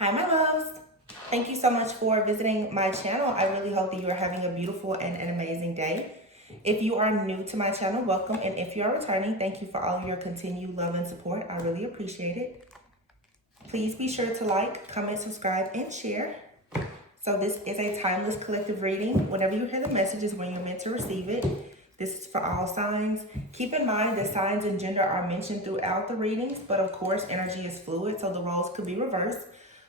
Hi, my loves. Thank you so much for visiting my channel. I really hope that you are having a beautiful and an amazing day. If you are new to my channel, welcome. And if you are returning, thank you for all of your continued love and support. I really appreciate it. Please be sure to like, comment, subscribe, and share. So this is a timeless collective reading. Whenever you hear the message is when you're meant to receive it. This is for all signs. Keep in mind that signs and gender are mentioned throughout the readings, but of course, energy is fluid, so the roles could be reversed.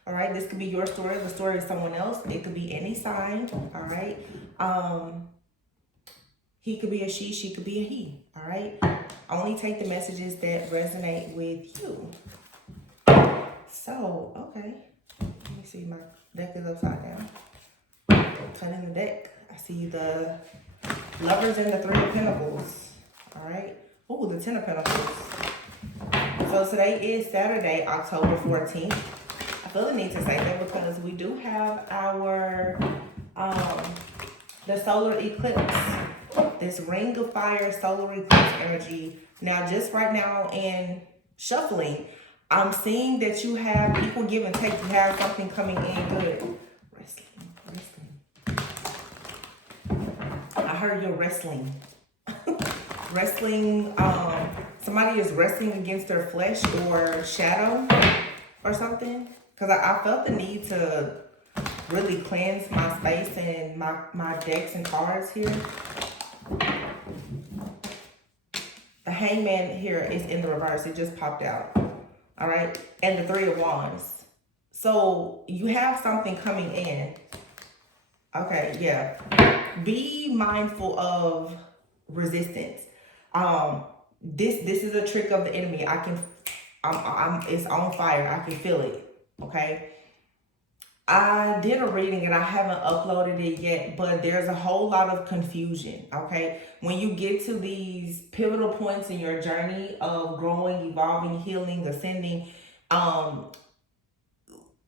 All right, this could be your story, the story of someone else. It could be any sign. All right. He could be a she could be a he. All right. Only take the messages that resonate with you. So, okay. Let me see, my deck is upside down. Turning the deck. I see the Lovers and the Three of Pentacles. All right. Oh, the Ten of Pentacles. So today is Saturday, October 14th. I feel the need to say that because we do have our, the solar eclipse. This ring of fire solar eclipse energy. Now, just right now in shuffling, I'm seeing that you have equal give and take. You have something coming in good. Wrestling. I heard you're wrestling. Wrestling, somebody is wrestling against their flesh or shadow or something. Because I felt the need to really cleanse my space and my decks and cards here. The Hangman here is in the reverse. It just popped out. All right. And the Three of Wands. So you have something coming in. Okay. Yeah. Be mindful of resistance. This is a trick of the enemy. It's on fire. I can feel it. Okay. I did a reading and I haven't uploaded it yet, but there's a whole lot of confusion, okay? When you get to these pivotal points in your journey of growing, evolving, healing, ascending,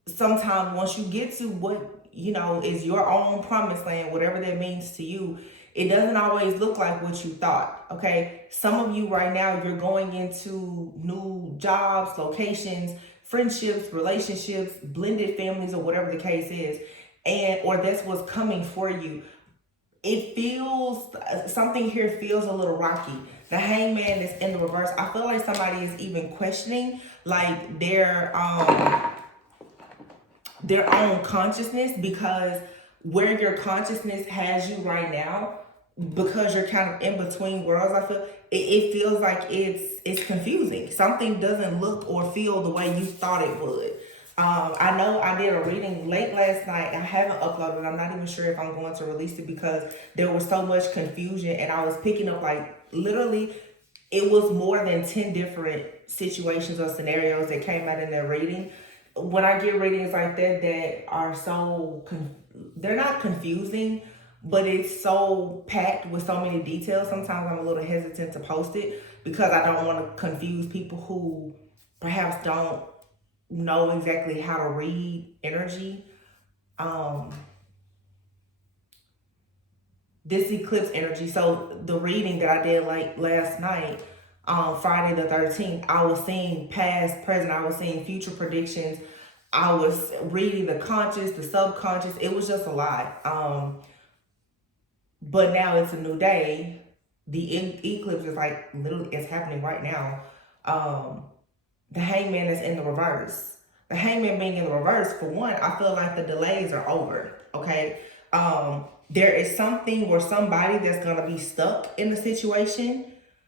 sometimes once you get to what, is your own promised land, whatever that means to you, it doesn't always look like what you thought, okay? Some of you right now, you're going into new jobs, locations, friendships, relationships, blended families, or whatever the case is, or that's what's coming for you. It feels, something here feels a little rocky. The Hangman is in the reverse. I feel like somebody is even questioning like their own consciousness, because where your consciousness has you right now, because you're kind of in between worlds, I feel it feels like it's confusing. Something doesn't look or feel the way you thought it would. I know I did a reading late last night. I haven't uploaded. I'm not even sure if I'm going to release it because there was so much confusion, and I was picking up like literally it was more than 10 different situations or scenarios that came out in their reading. When I get readings like that are so, they're not confusing, but it's so packed with so many details. Sometimes I'm a little hesitant to post it because I don't want to confuse people who perhaps don't know exactly how to read energy. This eclipse energy. So the reading that I did like last night, Friday the 13th, I was seeing past, present, I was seeing future predictions. I was reading the conscious, the subconscious. It was just a lot. But now it's a new day. The eclipse is like literally, it's happening right now. The Hangman is in the reverse. The Hangman being in the reverse, for one, I feel like the delays are over, okay? There is something or somebody that's going to be stuck in the situation,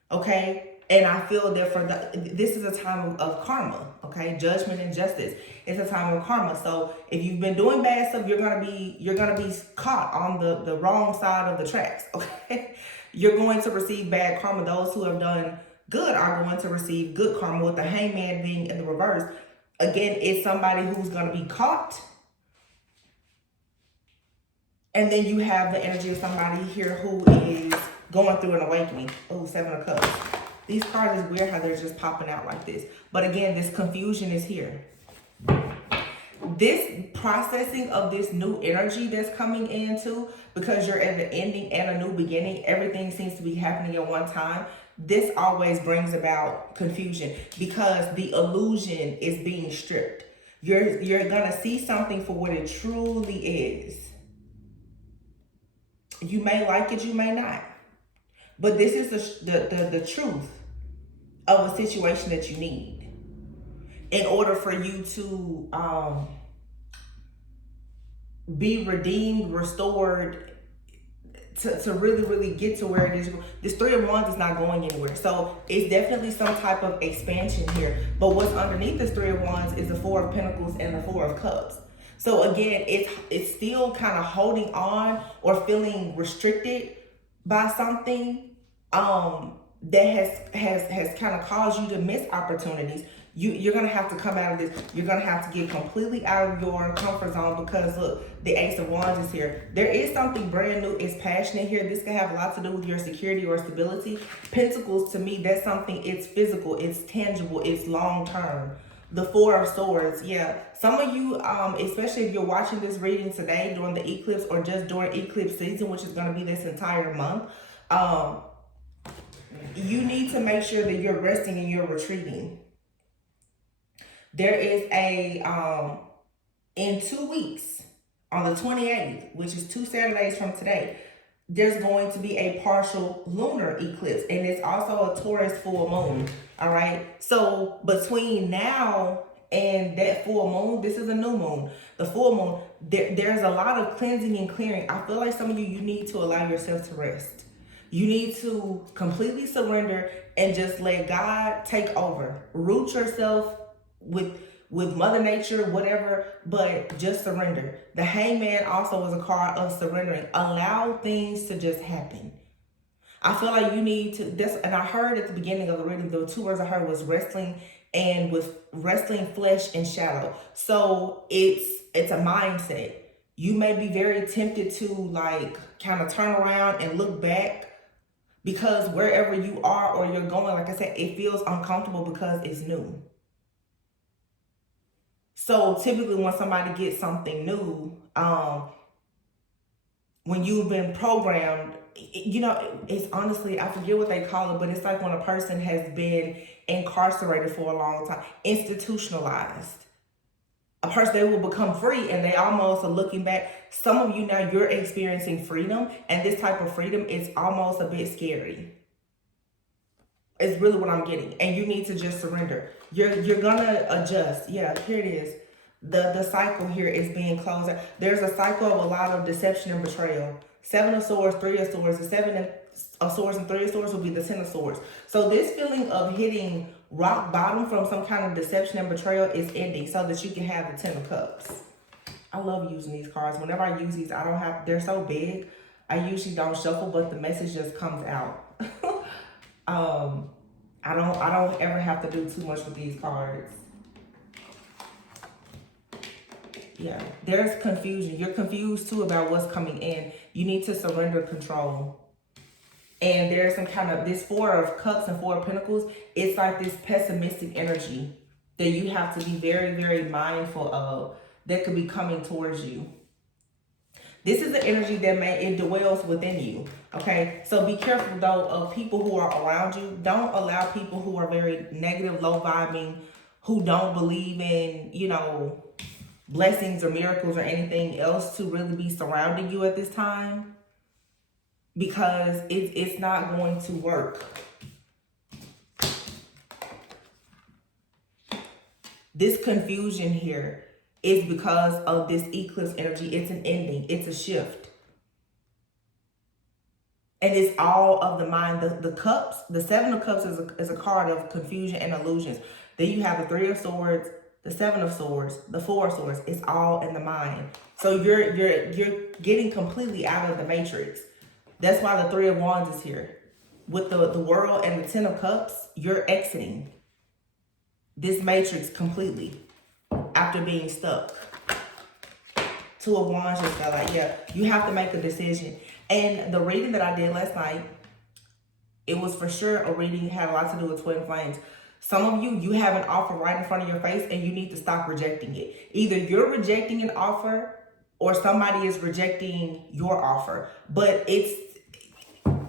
okay? And I feel that this is a time of karma, okay? Judgment and justice. It's a time of karma. So if you've been doing bad stuff, you're gonna be caught on the wrong side of the tracks, okay? You're going to receive bad karma. Those who have done good are going to receive good karma, with the Hangman being in the reverse. Again, it's somebody who's going to be caught. And then you have the energy of somebody here who is going through an awakening. Oh, Seven of Cups. These cards is weird how they're just popping out like this. But again, this confusion is here. This processing of this new energy that's coming into, because you're at the ending and a new beginning, everything seems to be happening at one time. This always brings about confusion because the illusion is being stripped. You're gonna see something for what it truly is. You may like it, you may not. But this is the truth of a situation that you need in order for you to be redeemed, restored, to really, really get to where it is. This Three of Wands is not going anywhere. So it's definitely some type of expansion here. But what's underneath this Three of Wands is the Four of Pentacles and the Four of Cups. So again, it's still kind of holding on or feeling restricted by something that has kind of caused you to miss opportunities. You're going to have to come out of this. You're going to have to get completely out of your comfort zone because, look, the Ace of Wands is here. There is something brand new. It's passionate here. This can have a lot to do with your security or stability. Pentacles, to me, that's something, it's physical, it's tangible, it's long-term. The Four of Swords, yeah. Some of you, especially if you're watching this reading today during the eclipse or just during eclipse season, which is going to be this entire month, you need to make sure that you're resting and you're retreating. There is in 2 weeks, on the 28th, which is 2 Saturdays from today, there's going to be a partial lunar eclipse. And it's also a Taurus full moon, all right? So between now and that full moon, this is a new moon. The full moon, there's a lot of cleansing and clearing. I feel like some of you need to allow yourself to rest. You need to completely surrender and just let God take over. Root yourself with Mother Nature, whatever, but just surrender. The Hangman also is a card of surrendering. Allow things to just happen. I feel like you need to, and I heard at the beginning of the reading, the two words I heard was wrestling, and with wrestling flesh and shadow. So it's a mindset. You may be very tempted to like kind of turn around and look back because wherever you are or you're going, like I said, it feels uncomfortable because it's new. So typically when somebody gets something new, when you've been programmed, you know, it's honestly, I forget what they call it, but it's like when a person has been incarcerated for a long time, institutionalized. A person, they will become free and they almost are looking back. Some of you now, you're experiencing freedom, and this type of freedom is almost a bit scary. It's really what I'm getting. And you need to just surrender. You're gonna adjust. Yeah, here it is. The cycle here is being closed out. There's a cycle of a lot of deception and betrayal. 7 of Swords, 3 of Swords. The 7 of Swords and 3 of Swords will be the 10 of Swords. So this feeling of hitting rock bottom from some kind of deception and betrayal is ending so that you can have the 10 of Cups. I love using these cards. Whenever I use these, they're so big. I usually don't shuffle, but the message just comes out. I don't ever have to do too much with these cards. Yeah, there's confusion. You're confused too about what's coming in. You need to surrender control. And there's some kind of, this 4 of Cups and 4 of Pentacles, it's like this pessimistic energy that you have to be very, very mindful of that could be coming towards you. This is the energy that it dwells within you, okay? So be careful, though, of people who are around you. Don't allow people who are very negative, low-vibing, who don't believe in, you know, blessings or miracles or anything else to really be surrounding you at this time, because it's not going to work. This confusion here is because of this eclipse energy. It's an ending. It's a shift. And it's all of the mind. The cups, the 7 of Cups is a card of confusion and illusions. Then you have the 3 of Swords, the 7 of Swords, the 4 of Swords. It's all in the mind. So you're getting completely out of the matrix. That's why the 3 of Wands is here. With the world and the 10 of Cups, you're exiting this matrix completely after being stuck. 2 of Wands just felt like, yeah, you have to make a decision. And the reading that I did last night, it was for sure a reading that had a lot to do with twin flames. Some of you have an offer right in front of your face and you need to stop rejecting it. Either you're rejecting an offer or somebody is rejecting your offer. But it's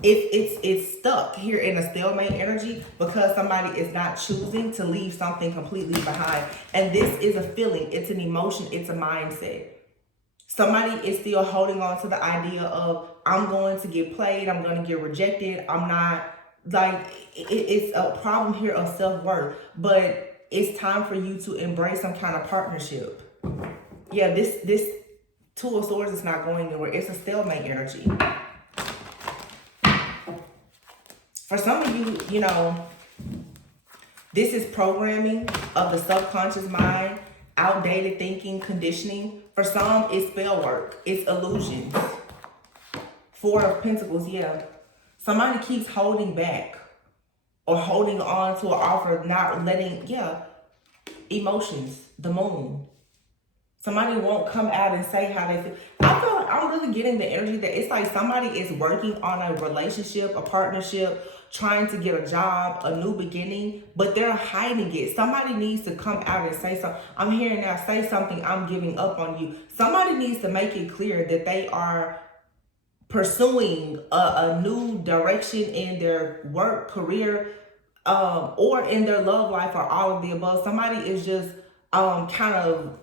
it's stuck here in a stalemate energy because somebody is not choosing to leave something completely behind. And this is a feeling, it's an emotion, it's a mindset. Somebody is still holding on to the idea of, I'm going to get played, I'm going to get rejected, I'm not, like, it's a problem here of self-worth. But it's time for you to embrace some kind of partnership. Yeah, this Two of Swords is not going anywhere. It's a stalemate energy. For some of you, you know, this is programming of the subconscious mind, outdated thinking, conditioning. For some, it's spell work, it's illusions. Four of Pentacles, yeah. Somebody keeps holding back or holding on to an offer, not letting, yeah, emotions, the moon. Somebody won't come out and say how they feel. I feel like I'm really getting the energy that it's like somebody is working on a relationship, a partnership, trying to get a job, a new beginning, but they're hiding it. Somebody needs to come out and say something. I'm hearing now, say something, I'm giving up on you. Somebody needs to make it clear that they are pursuing a new direction in their work, career, or in their love life, or all of the above. Somebody is just kind of,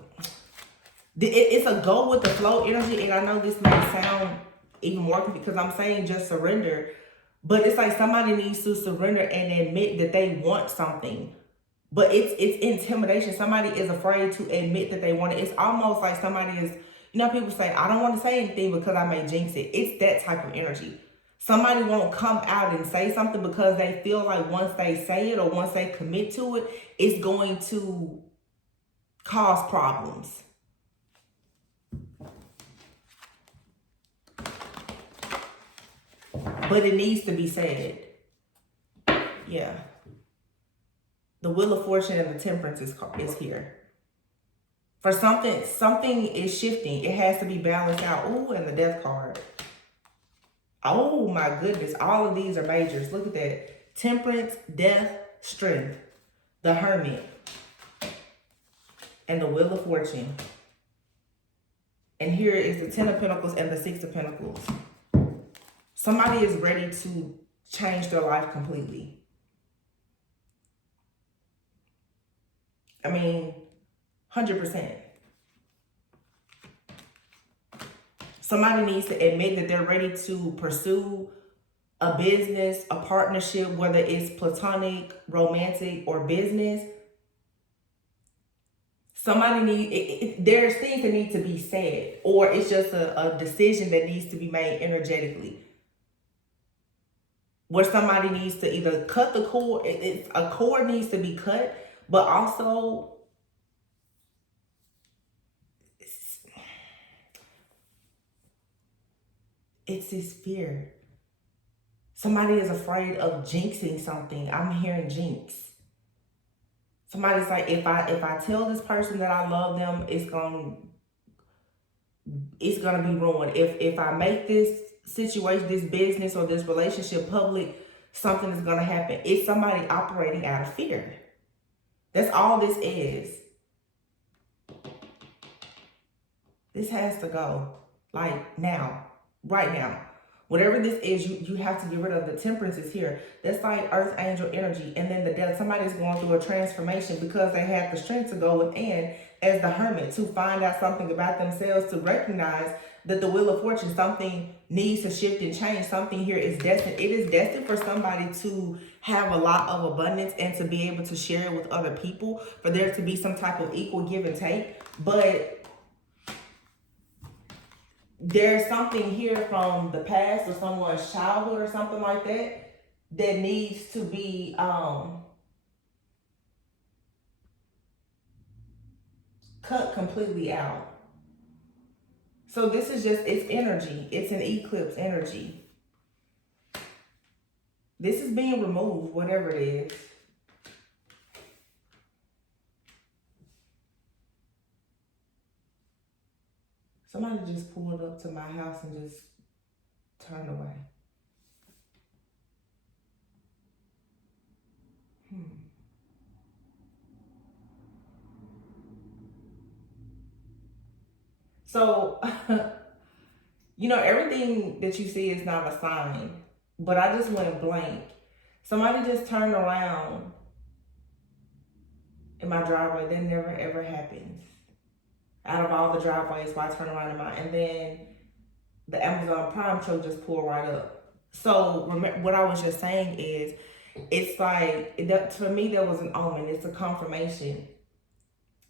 it's a go with the flow energy. And I know this may sound even more because I'm saying just surrender, but it's like somebody needs to surrender and admit that they want something. But it's intimidation. Somebody is afraid to admit that they want it. It's almost like somebody is, you know, people say, I don't want to say anything because I may jinx it. It's that type of energy. Somebody won't come out and say something because they feel like once they say it or once they commit to it, it's going to cause problems. But it needs to be said. Yeah. The Wheel of Fortune and the Temperance is here. For something is shifting. It has to be balanced out. Ooh, and the Death card. Oh my goodness. All of these are majors. Look at that. Temperance, Death, Strength. The Hermit. And the Wheel of Fortune. And here is the Ten of Pentacles and the Six of Pentacles. Somebody is ready to change their life completely. I mean, 100%. Somebody needs to admit that they're ready to pursue a business, a partnership, whether it's platonic, romantic, or business. Somebody there's things that need to be said, or it's just a decision that needs to be made energetically. Where somebody needs to either cut the cord, a cord needs to be cut, but also it's this fear. Somebody is afraid of jinxing something. I'm hearing jinx. Somebody's like, if I tell this person that I love them, it's gonna be ruined. If I make this situation, this business or this relationship public, something is gonna happen. It's somebody operating out of fear. That's all this is. This has to go. Like now. Right now. Whatever this is, you have to get rid of. The Temperance is here. That's like Earth Angel energy. And then the Death. Somebody's going through a transformation because they have the strength to go within as the Hermit, to find out something about themselves, to recognize that the Wheel of Fortune, something needs to shift and change. Something here is destined. It is destined for somebody to have a lot of abundance and to be able to share it with other people, for there to be some type of equal give and take. But there's something here from the past or someone's childhood or something like that that needs to be cut completely out. So this is just, it's energy. It's an eclipse energy. This is being removed, whatever it is. Somebody just pulled up to my house and just turned away. So, you know, everything that you see is not a sign. but I just went blank. Somebody just turned around in my driveway. That never ever happens. Out of all the driveways, why turn around in mine? And then the Amazon Prime truck just pulled right up. So what I was just saying is, it's like that for me. There was an omen. It's a confirmation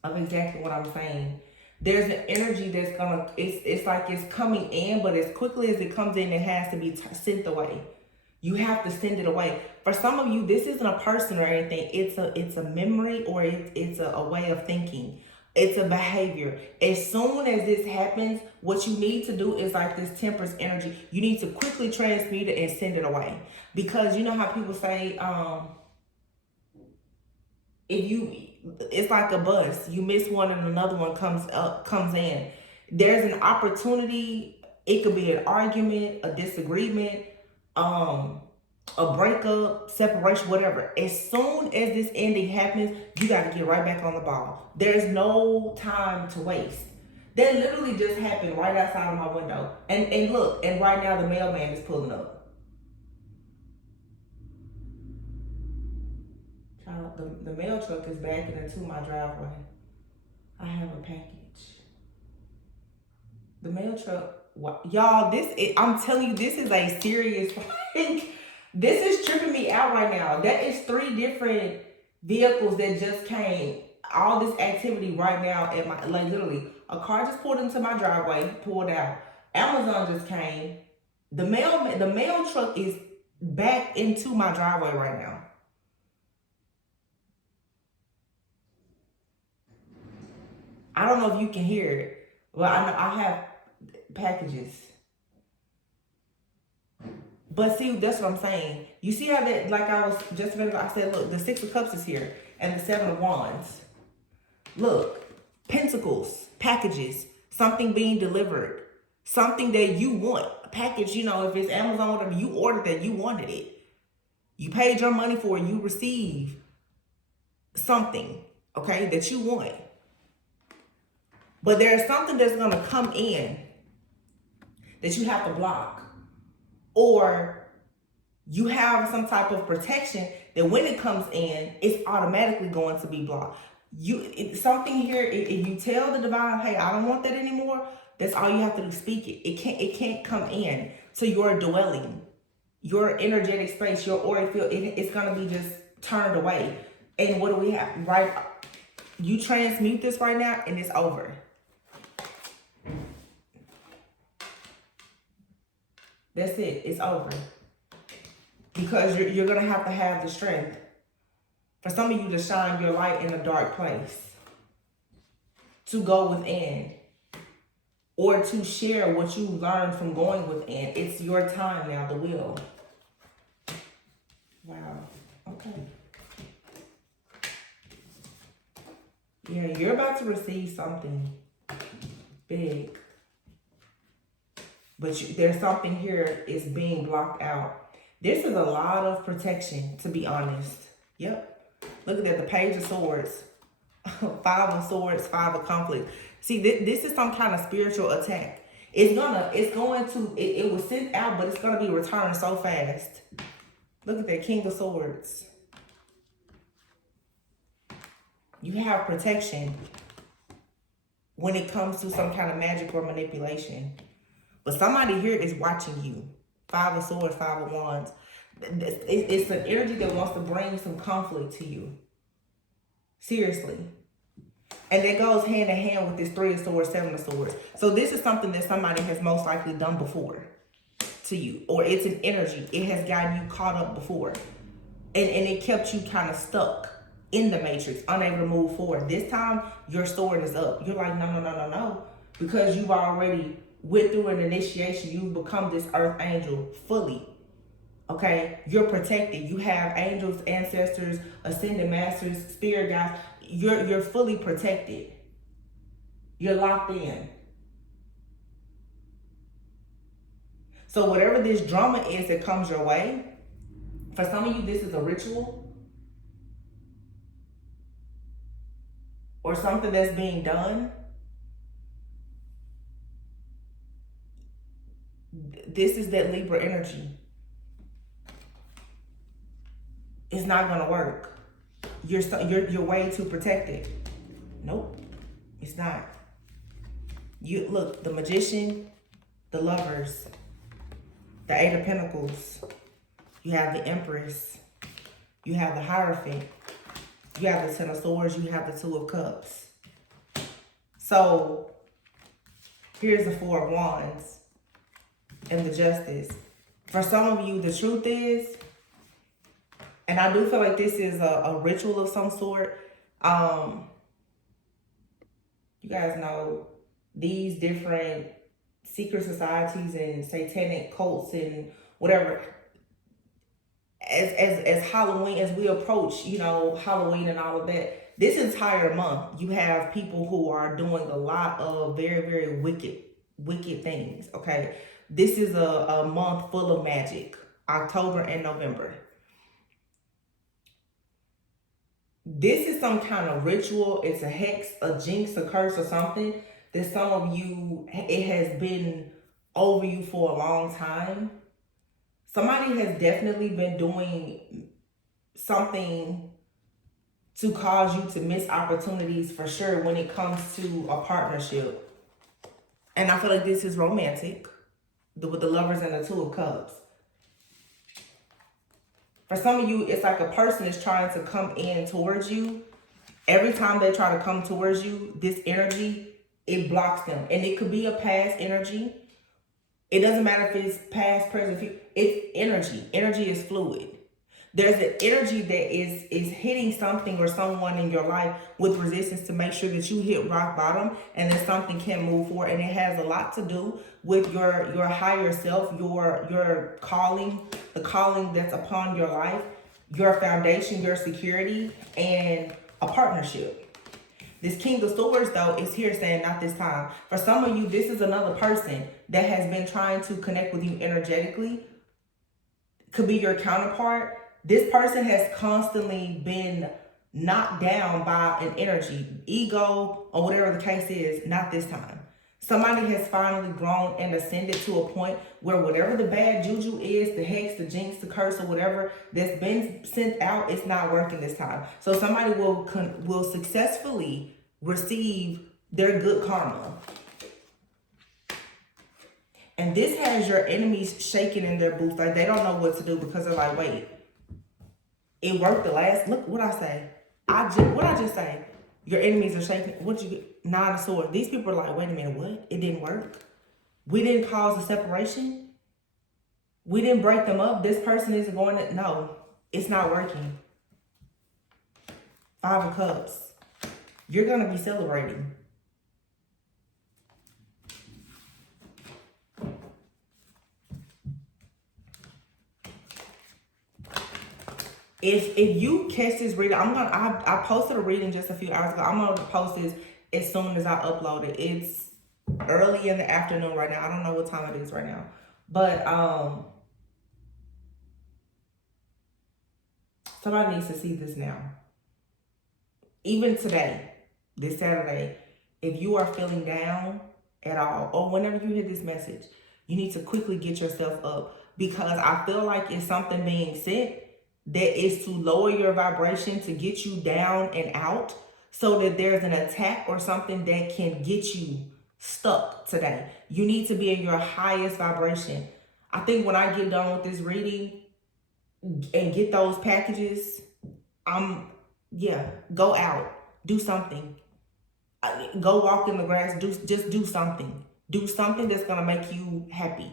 of exactly what I'm saying. There's an energy that's gonna. It's like it's coming in, but as quickly as it comes in, it has to be sent away. You have to send it away. For some of you, this isn't a person or anything. It's a memory, or it's a way of thinking. It's a behavior. As soon as this happens, what you need to do is like this Temperance energy. You need to quickly transmute it and send it away. Because you know how people say, it's like a bus. You miss one and another one comes in. There's an opportunity. It could be an argument, a disagreement, a breakup, separation, whatever. As soon as this ending happens, you got to get right back on the ball. There's no time to waste. That literally just happened right outside of my window. And look, and right now the mailman is pulling up. Child, the mail truck is backing into my driveway. I have a package. The mail truck, y'all, I'm telling you, this is a serious thing. This is tripping me out right now. That is 3 different vehicles that just came. All this activity right now at my, like literally, a car just pulled into my driveway, pulled out. Amazon just came. The mail truck is back into my driveway right now. I don't know if you can hear it. Well, I know I have packages. But see, that's what I'm saying. You see how that, like I was just about, I said, look, the 6 of Cups is here and the 7 of Wands. Look, Pentacles, packages, something being delivered, something that you want. A package, you know, if it's Amazon, whatever, you ordered that, you wanted it. You paid your money for it, you receive something, okay, that you want. But there's something that's going to come in that you have to block. Or you have some type of protection that when it comes in, it's automatically going to be blocked. Something here, if you tell the divine, hey, I don't want that anymore, that's all you have to do, speak it. It can't come in to your dwelling, your energetic space, your auric field. It's going to be just turned away. And what do we have? Right? You transmute this right now and it's over. That's it. It's over. Because you're going to have the strength. For some of you to shine your light in a dark place. To go within. Or to share what you learned from going within. It's your time now, the wheel. Wow. Okay. Yeah, you're about to receive something big. But there's something here is being blocked out. This is a lot of protection, to be honest. Yep. Look at that, the Page of Swords. 5 of Swords, 5 of Conflict. See, this is some kind of spiritual attack. It was sent out, but it's going to be returned so fast. Look at that, King of Swords. You have protection when it comes to some kind of magic or manipulation. But somebody here is watching you. 5 of Swords, 5 of Wands. It's an energy that wants to bring some conflict to you. Seriously. And that goes hand in hand with this 3 of Swords, 7 of Swords. So this is something that somebody has most likely done before to you. Or it's an energy. It has gotten you caught up before. And it kept you kind of stuck in the matrix, unable to move forward. This time, your sword is up. You're like, no. Because you've already went through an initiation. You've become this earth angel fully. Okay? You're protected. You have angels, ancestors, ascended masters, spirit guides. You're fully protected. You're locked in. So whatever this drama is that comes your way, for some of you, this is a ritual or something that's being done. This is that Libra energy. it's not gonna work. You're way too protected. Nope, it's not. You look, the Magician, the Lovers, the Eight of Pentacles. You have the Empress. You have the Hierophant. You have the Ten of Swords. You have the Two of Cups. So here's the Four of Wands and the Justice. For some of you, the truth is, and I do feel like this is a ritual of some sort. You guys know these different secret societies and satanic cults and whatever. As Halloween, as we approach, you know, Halloween and all of that, this entire month, you have people who are doing a lot of very, very wicked things, okay? This is a month full of magic, October and November. This is some kind of ritual. It's a hex, a jinx, a curse, or something that some of you, it has been over you for a long time. Somebody has definitely been doing something to cause you to miss opportunities for sure when it comes to a partnership. And I feel like this is romantic with the Lovers and the Two of Cups. For some of you, it's like a person is trying to come in towards you. Every time they try to come towards you, this energy, it blocks them. And it could be a past energy. It doesn't matter if it's past, present, future. It's energy. Energy is fluid. There's an energy that is hitting something or someone in your life with resistance to make sure that you hit rock bottom and that something can move forward. And it has a lot to do with your higher self, your calling, the calling that's upon your life, your foundation, your security, and a partnership. This King of Swords, though, is here saying not this time. For some of you, this is another person that has been trying to connect with you energetically. Could be your counterpart. This person has constantly been knocked down by an energy, ego, or whatever the case is, not this time. Somebody has finally grown and ascended to a point where whatever the bad juju is, the hex, the jinx, the curse, or whatever that's been sent out, it's not working this time. So somebody will successfully receive their good karma. And this has your enemies shaking in their boots. Like they don't know what to do because they're like, wait, it worked the last, look what I say. What I just say? Your enemies are shaking. What you get? Nine of Swords. These people are like, wait a minute, what? It didn't work. We didn't cause a separation. We didn't break them up. This person isn't going to, no, it's not working. Five of Cups. You're going to be celebrating. If you catch this reading, I posted a reading just a few hours ago. I'm gonna post this as soon as I upload it. It's early in the afternoon right now. I don't know what time it is right now. But somebody needs to see this now. Even today, this Saturday, if you are feeling down at all, or whenever you hear this message, you need to quickly get yourself up, because I feel like it's something being sent that is to lower your vibration, to get you down and out, so that there's an attack or something that can get you stuck today. You need to be in your highest vibration. I think when I get done with this reading and get those packages, go out, do something. Go walk in the grass, just do something. Do something that's gonna make you happy.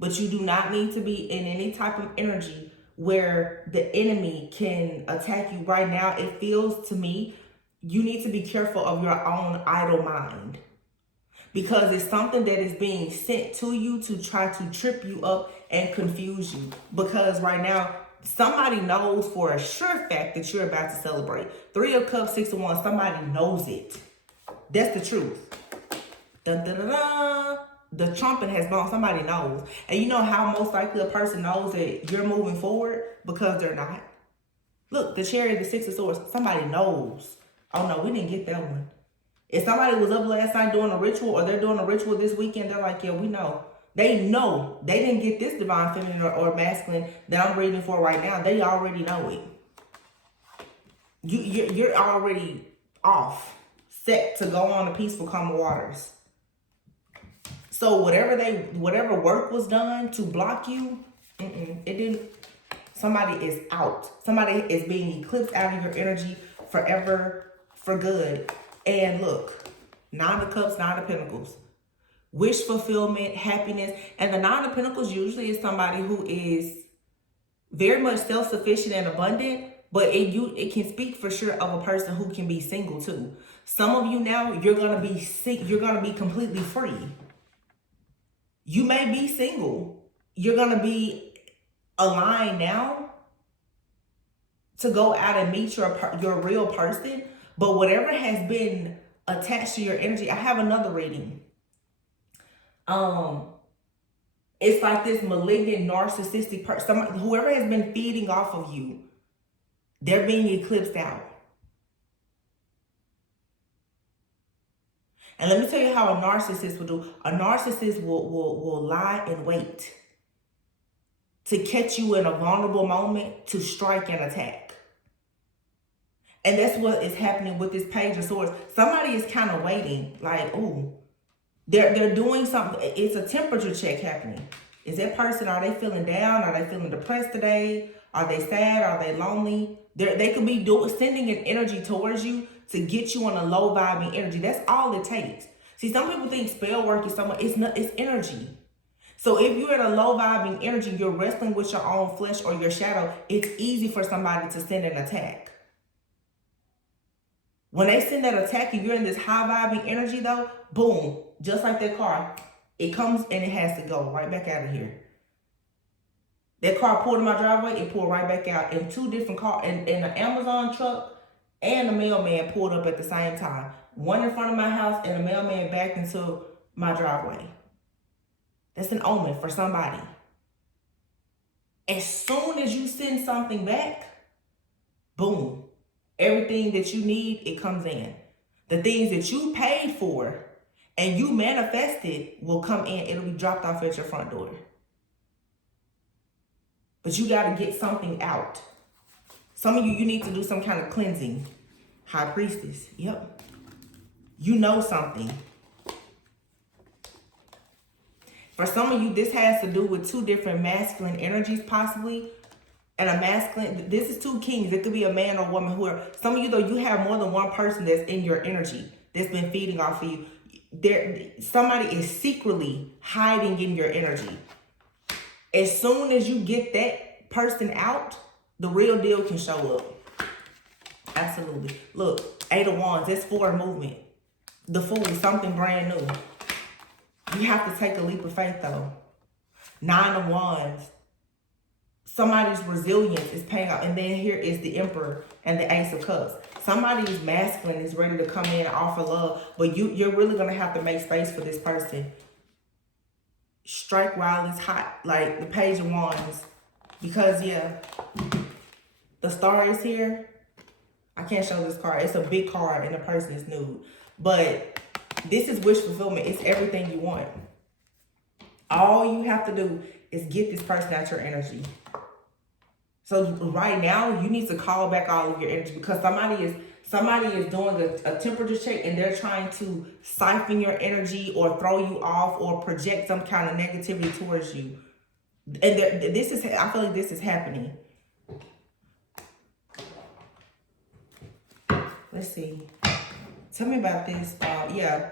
But you do not need to be in any type of energy where the enemy can attack you right now. It feels to me, you need to be careful of your own idle mind, because it's something that is being sent to you to try to trip you up and confuse you. Because right now, somebody knows for a sure fact that you're about to celebrate. Three of Cups, Six of Wands, somebody knows it. That's the truth. Dun, dun, dun, dun. The trumpet has blown. Somebody knows. And you know how most likely a person knows that you're moving forward? Because they're not. Look, the Chariot, the Six of Swords. Somebody knows. Oh no, we didn't get that one. If somebody was up last night doing a ritual, or they're doing a ritual this weekend, they're like, yeah, we know. They know. They didn't get this divine feminine or masculine that I'm reading for right now. They already know it. You're already off, set to go on the peaceful calm waters. So whatever work was done to block you, it didn't. Somebody is out. Somebody is being eclipsed out of your energy forever, for good. And look, Nine of Cups, Nine of Pentacles. Wish fulfillment, happiness. And the Nine of Pentacles usually is somebody who is very much self-sufficient and abundant, but it can speak for sure of a person who can be single too. Some of you now, you're gonna be completely free. You may be single. You're gonna be aligned now to go out and meet your real person. But whatever has been attached to your energy, I have another reading. It's like this malignant, narcissistic person. Whoever has been feeding off of you, they're being eclipsed out. And let me tell you how a narcissist will do. A narcissist will lie in wait to catch you in a vulnerable moment to strike and attack. And that's what is happening with this Page of Swords. Somebody is kind of waiting, like, ooh, they're doing something. It's a temperature check happening. Is that person, are they feeling down? Are they feeling depressed today? Are they sad? Are they lonely? They could be sending an energy towards you to get you on a low vibing energy. That's all it takes. See, some people think spell work is someone. It's energy. So if you're in a low vibing energy, you're wrestling with your own flesh or your shadow, it's easy for somebody to send an attack. When they send that attack, if you're in this high vibing energy though, boom, just like that car, it comes and it has to go right back out of here. That car pulled in my driveway, it pulled right back out. In two different cars, and an Amazon truck and a mailman pulled up at the same time. One in front of my house and the mailman backed into my driveway. That's an omen for somebody. As soon as you send something back, boom, everything that you need, it comes in. The things that you paid for and you manifested will come in. It'll be dropped off at your front door. But you got to get something out. Some of you need to do some kind of cleansing. High Priestess, yep. You know something. For some of you, this has to do with two different masculine energies possibly. And a masculine, this is two kings. It could be a man or woman. Some of you though, you have more than one person that's in your energy that's been feeding off of you. Somebody is secretly hiding in your energy. As soon as you get that person out, the real deal can show up. Absolutely. Look, 8 of Wands, that's forward movement. The Fool, something brand new. You have to take a leap of faith though. 9 of Wands. Somebody's resilience is paying out. And then here is the Emperor and the Ace of Cups. Somebody's masculine is ready to come in and offer love, but you're really going to have to make space for this person. Strike while it's hot, like the Page of Wands. Because, yeah, the Star is here. I can't show this card. It's a big card and the person is nude. But this is wish fulfillment. It's everything you want. All you have to do is get this person out your energy. So right now, you need to call back all of your energy because somebody is doing a temperature check and they're trying to siphon your energy or throw you off or project some kind of negativity towards you. And I feel like this is happening. Let's see. Tell me about this. Yeah,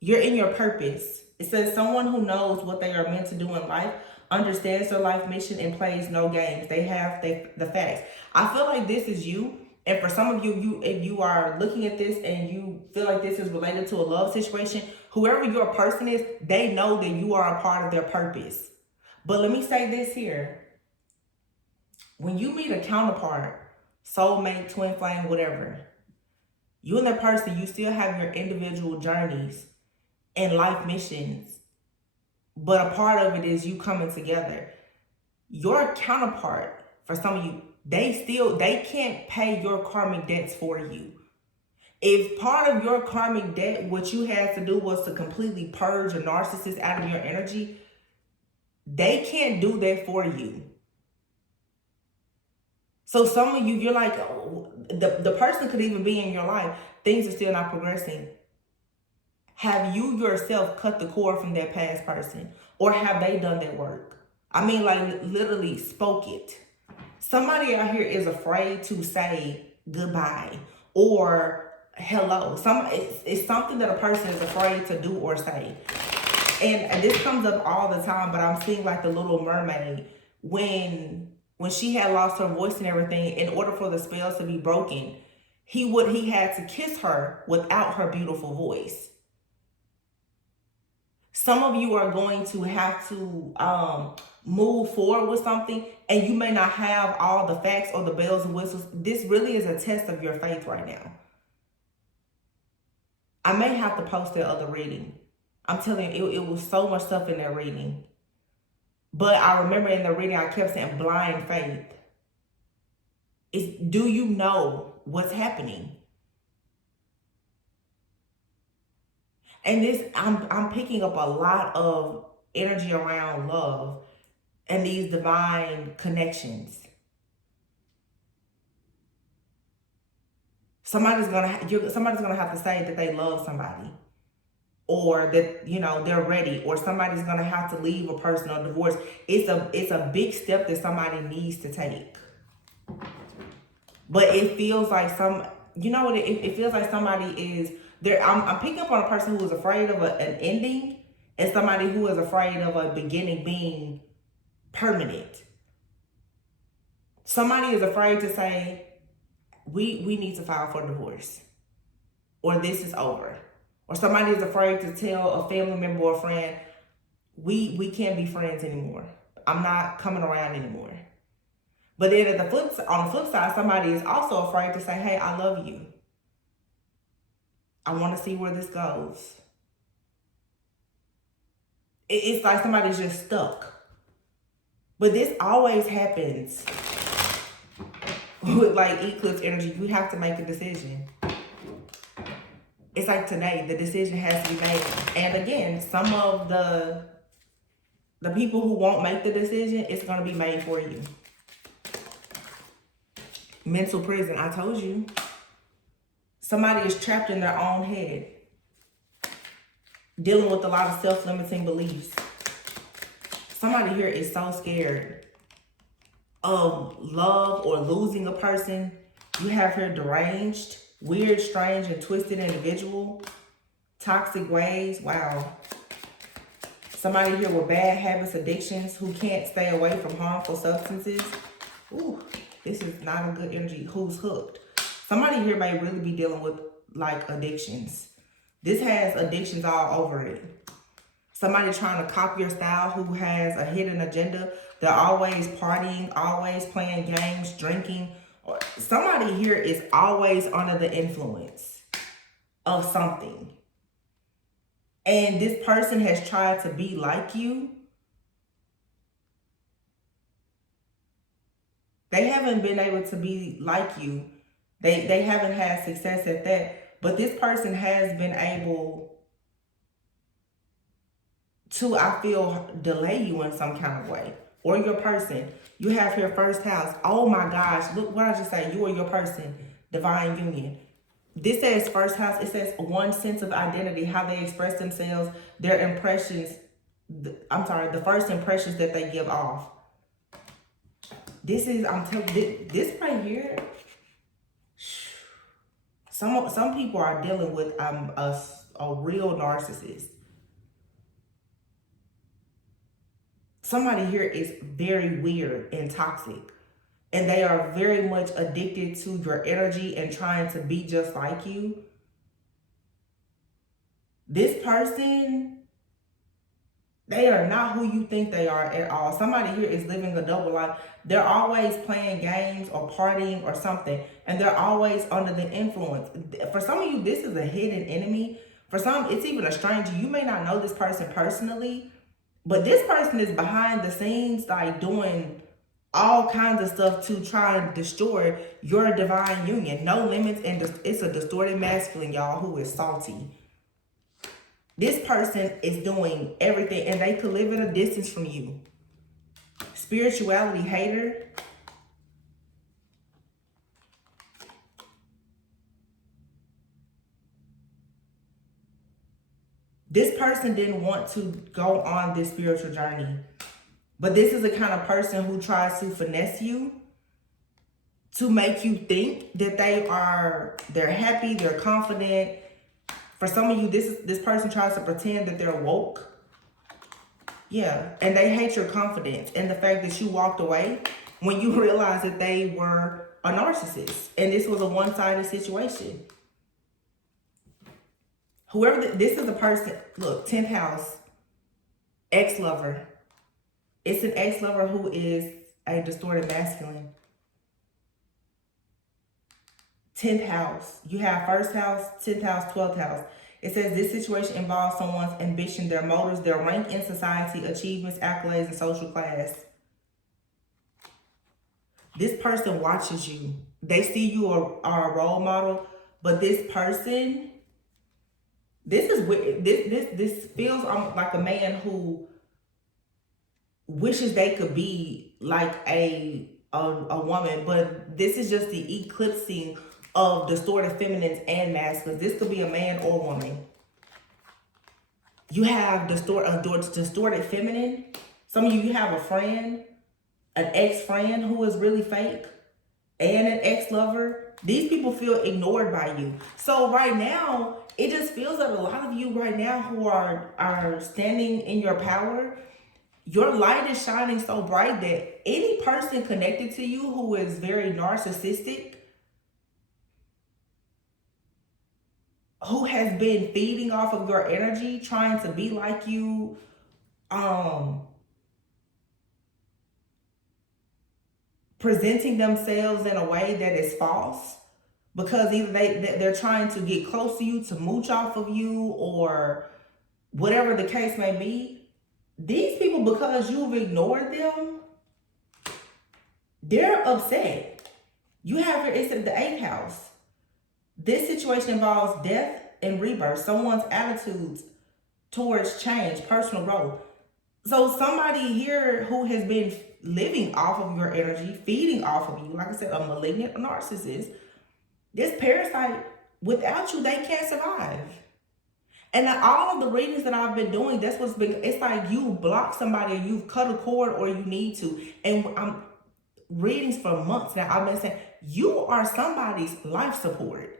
you're in your purpose. It says someone who knows what they are meant to do in life, understands their life mission, and plays no games. They have the facts. I feel like this is you. And for some of you, if you are looking at this and you feel like this is related to a love situation, whoever your person is, they know that you are a part of their purpose. But let me say this here. When you meet a counterpart, soulmate, twin flame, whatever, you and that person, you still have your individual journeys and life missions. But a part of it is you coming together. Your counterpart, for some of you, they can't pay your karmic debts for you. If part of your karmic debt, what you had to do was to completely purge a narcissist out of your energy, they can't do that for you. So some of you, you're like, oh, the person could even be in your life. Things are still not progressing. Have you yourself cut the cord from that past person? Or have they done that work? I mean, like, literally spoke it. Somebody out here is afraid to say goodbye or hello. It's something that a person is afraid to do or say. And this comes up all the time, but I'm seeing like the Little Mermaid. When she had lost her voice and everything, in order for the spells to be broken, he had to kiss her without her beautiful voice. Some of you are going to have to move forward with something, and you may not have all the facts or the bells and whistles. This really is a test of your faith right now. I may have to post that other reading. I'm telling you, it was so much stuff in that reading. But I remember in the reading, I kept saying blind faith. Do you know what's happening? And I'm picking up a lot of energy around love and these divine connections. Somebody's gonna have to say that they love somebody, or that, you know, they're ready, or somebody's gonna have to leave a person or divorce. It's a big step that somebody needs to take. But it feels like it feels like somebody is there. I'm picking up on a person who is afraid of an ending, and somebody who is afraid of a beginning being permanent. Somebody is afraid to say, we need to file for divorce, or this is over. Or somebody is afraid to tell a family member or friend, we can't be friends anymore. I'm not coming around anymore. But then on the flip side, somebody is also afraid to say, hey, I love you. I want to see where this goes. It's like somebody's just stuck. But this always happens with like eclipse energy. You have to make a decision. It's like today, the decision has to be made. And again, some of the people who won't make the decision, it's going to be made for you. Mental prison, I told you. Somebody is trapped in their own head, dealing with a lot of self-limiting beliefs. Somebody here is so scared of love or losing a person. You have here deranged, weird, strange, and twisted individual. Toxic ways, wow. Somebody here with bad habits, addictions, who can't stay away from harmful substances. Ooh, this is not a good energy. Who's hooked? Somebody here may really be dealing with like addictions. This has addictions all over it. Somebody trying to copy your style who has a hidden agenda. They're always partying, always playing games, drinking. Somebody here is always under the influence of something. And this person has tried to be like you. They haven't been able to be like you. They haven't had success at that. But this person has been able to, I feel, delay you in some kind of way. Or your person. You have here first house. Oh my gosh. Look what I just said. You or your person. Divine union. This says first house. It says one sense of identity. How they express themselves. Their impressions. The first impressions that they give off. This is, I'm telling you, this right here. Some people are dealing with a real narcissist. Somebody here is very weird and toxic. And they are very much addicted to your energy and trying to be just like you. This person, they are not who you think they are at all. Somebody here is living a double life. They're always playing games or partying or something. And they're always under the influence. For some of you, this is a hidden enemy. For some, it's even a stranger. You may not know this person personally. But this person is behind the scenes, like doing all kinds of stuff to try and destroy your divine union. No limits, and it's a distorted masculine, y'all, who is salty. This person is doing everything, and they could live at a distance from you. Spirituality hater. This person didn't want to go on this spiritual journey. But this is the kind of person who tries to finesse you to make you think that they're happy, they're confident. For some of you, this person tries to pretend that they're woke. Yeah, and they hate your confidence and the fact that you walked away when you realized that they were a narcissist and this was a one-sided situation. This is a person, look, 10th house, ex-lover. It's an ex-lover who is a distorted masculine. 10th house. You have 1st house, 10th house, 12th house. It says this situation involves someone's ambition, their motives, their rank in society, achievements, accolades, and social class. This person watches you. They see you are a role model, but this person, this feels like a man who wishes they could be like a woman, but this is just the eclipsing of distorted feminines and masculines. This could be a man or woman. You have distorted feminine. Some of you have a friend, an ex-friend who is really fake, and an ex-lover. These people feel ignored by you. So right now, it just feels that a lot of you right now who are standing in your power, your light is shining so bright that any person connected to you who is very narcissistic, who has been feeding off of your energy, trying to be like you, presenting themselves in a way that is false, because either they're trying to get close to you, to mooch off of you, or whatever the case may be. These people, because you've ignored them, they're upset. You have it's at the 8th house. This situation involves death and rebirth, someone's attitudes towards change, personal growth. So somebody here who has been living off of your energy, feeding off of you, like I said, a malignant narcissist, this parasite, without you, they can't survive. And all of the readings that I've been doing, that's what's been, it's like you block somebody, or you've cut a cord, or you need to. And I'm readings for months now, I've been saying, you are somebody's life support.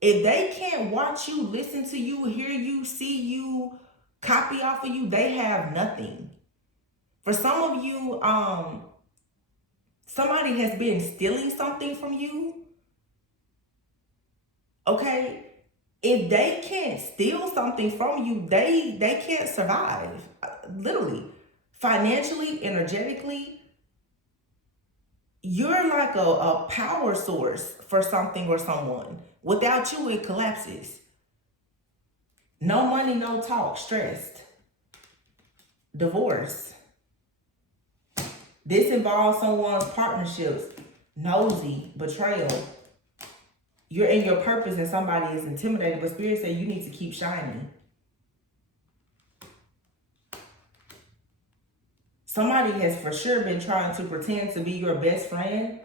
If they can't watch you, listen to you, hear you, see you, copy off of you, they have nothing. For some of you, somebody has been stealing something from you. Okay? If they can't steal something from you, they can't survive. Literally. Financially, energetically, you're like a power source for something or someone. Without you, it collapses. No money, no talk, stressed. Divorce. This involves someone's partnerships, nosy, betrayal. You're in your purpose and somebody is intimidated, but Spirit said you need to keep shining. Somebody has for sure been trying to pretend to be your best friend.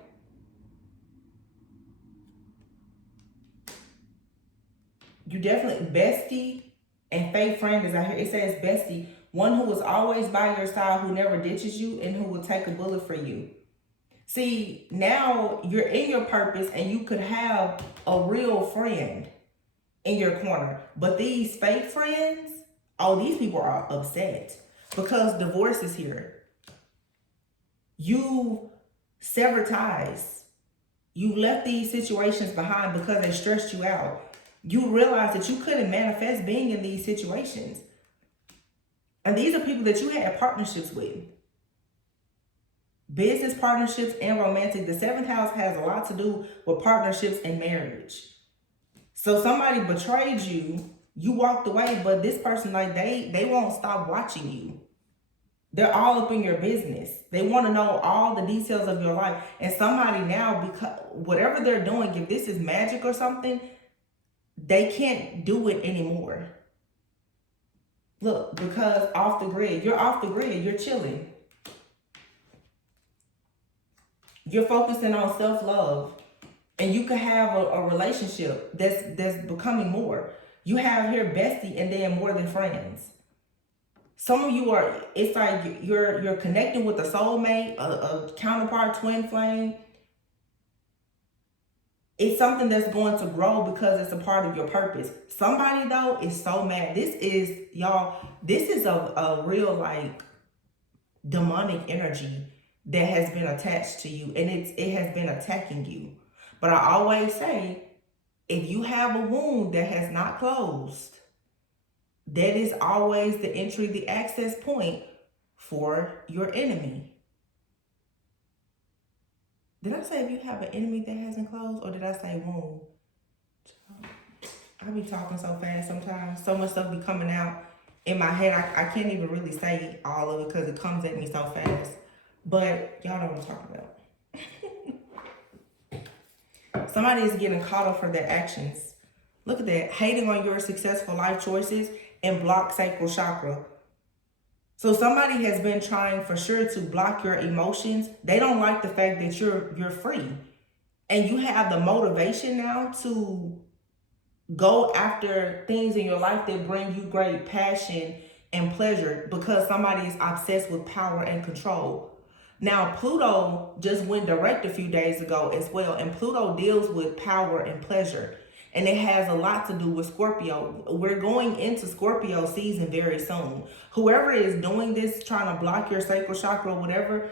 You definitely, bestie and fake friend is out here. It says bestie, one who is always by your side, who never ditches you, and who will take a bullet for you. See, now you're in your purpose and you could have a real friend in your corner. But these fake friends, oh, these people are upset because divorce is here. You severed ties. You left these situations behind because they stressed you out. You realized that you couldn't manifest being in these situations. And these are people that you had partnerships with. Business partnerships and romantic. The 7th house has a lot to do with partnerships and marriage. So somebody betrayed you, you walked away, but this person, like they won't stop watching you. They're all up in your business. They want to know all the details of your life. And somebody now, because whatever they're doing, if this is magic or something, they can't do it anymore. Look, because off the grid, you're off the grid, you're chilling. You're focusing on self-love. And you could have a relationship that's becoming more. You have here bestie and then more than friends. Some of you are, it's like you're connecting with a soulmate, a counterpart, twin flame. It's something that's going to grow because it's a part of your purpose. Somebody though is so mad. This is, y'all, this is a real like demonic energy that has been attached to you, and it has been attacking you. But I always say, if you have a wound that has not closed, that is always the entry, the access point for your enemy. Did I say if you have an enemy that hasn't closed, or did I say wound? I be talking so fast sometimes. So much stuff be coming out in my head. I can't even really say all of it because it comes at me so fast. But y'all know what I'm talking about. Somebody is getting caught up for their actions. Look at that. Hating on your successful life choices and block sacral chakra. So somebody has been trying for sure to block your emotions. They don't like the fact that you're free. And you have the motivation now to go after things in your life that bring you great passion and pleasure because somebody is obsessed with power and control. Now, Pluto just went direct a few days ago as well, and Pluto deals with power and pleasure, and it has a lot to do with Scorpio. We're going into Scorpio season very soon. Whoever is doing this, trying to block your sacral chakra or whatever,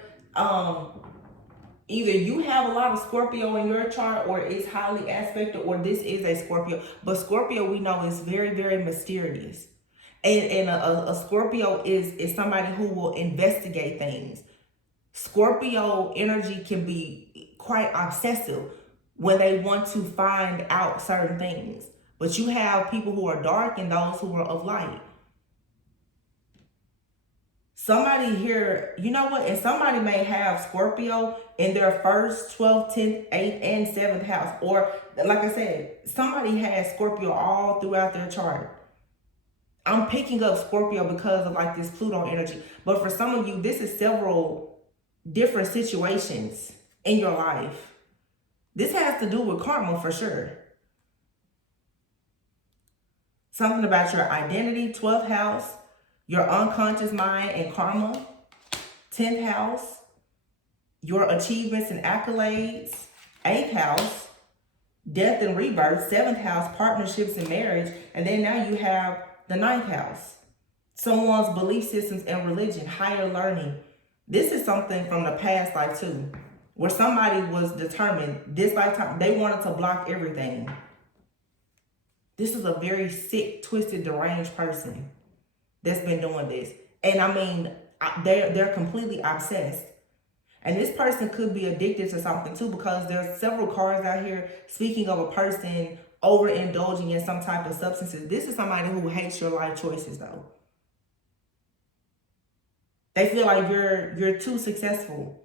either you have a lot of Scorpio in your chart, or it's highly aspected, or this is a Scorpio. But Scorpio, we know, is very, very mysterious. And a Scorpio is somebody who will investigate things. Scorpio energy can be quite obsessive when they want to find out certain things. But you have people who are dark and those who are of light. Somebody here, you know what? And somebody may have Scorpio in their first, 12th, 10th, 8th, and 7th house. Or, like I said, somebody has Scorpio all throughout their chart. I'm picking up Scorpio because of like this Pluto energy. But for some of you, this is several different situations in your life. This has to do with karma for sure. Something about your identity, 12th house, your unconscious mind and karma, 10th house, your achievements and accolades, 8th house, death and rebirth, 7th house, partnerships and marriage, and then now you have the 9th house, someone's belief systems and religion, higher learning. This is something from the past life too, where somebody was determined this lifetime, they wanted to block everything. This is a very sick, twisted, deranged person that's been doing this. And I mean, they're completely obsessed. And this person could be addicted to something too, because there's several cards out here speaking of a person overindulging in some type of substances. This is somebody who hates your life choices though. They feel like you're too successful.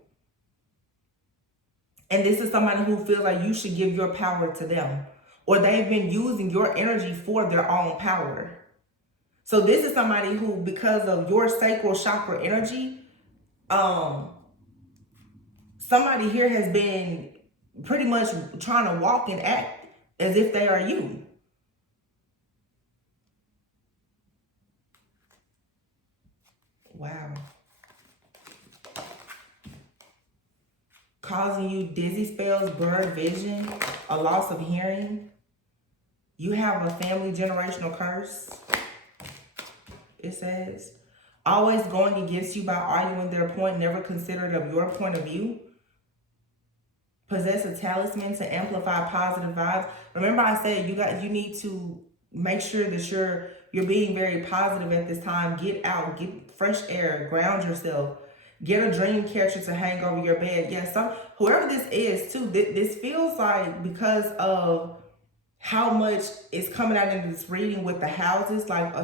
And this is somebody who feels like you should give your power to them, or they've been using your energy for their own power. So this is somebody who, because of your sacral chakra energy, somebody here has been pretty much trying to walk and act as if they are you. Wow. Causing you dizzy spells, blurred vision, a loss of hearing. You have a family generational curse. It says, always going against you by arguing their point, never considerate of your point of view. Possess a talisman to amplify positive vibes. Remember I said you need to make sure that you're being very positive at this time. Get out, get fresh air, ground yourself. Get a dream catcher to hang over your bed. Yes, whoever this is too, this feels like, because of how much is coming out in this reading with the houses, like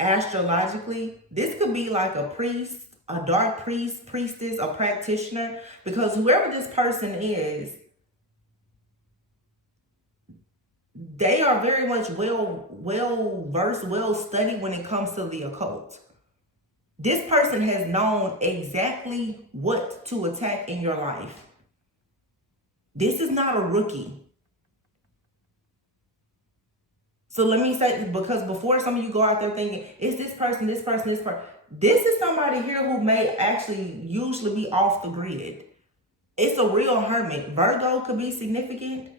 astrologically, this could be like a priest, a dark priest, priestess, a practitioner, because whoever this person is, they are very much well versed, well studied when it comes to the occult. This person has known exactly what to attack in your life. This is not a rookie. So let me say, because before some of you go out there thinking, it's this person, this person, this person. This is somebody here who may actually usually be off the grid. It's a real hermit. Virgo could be significant.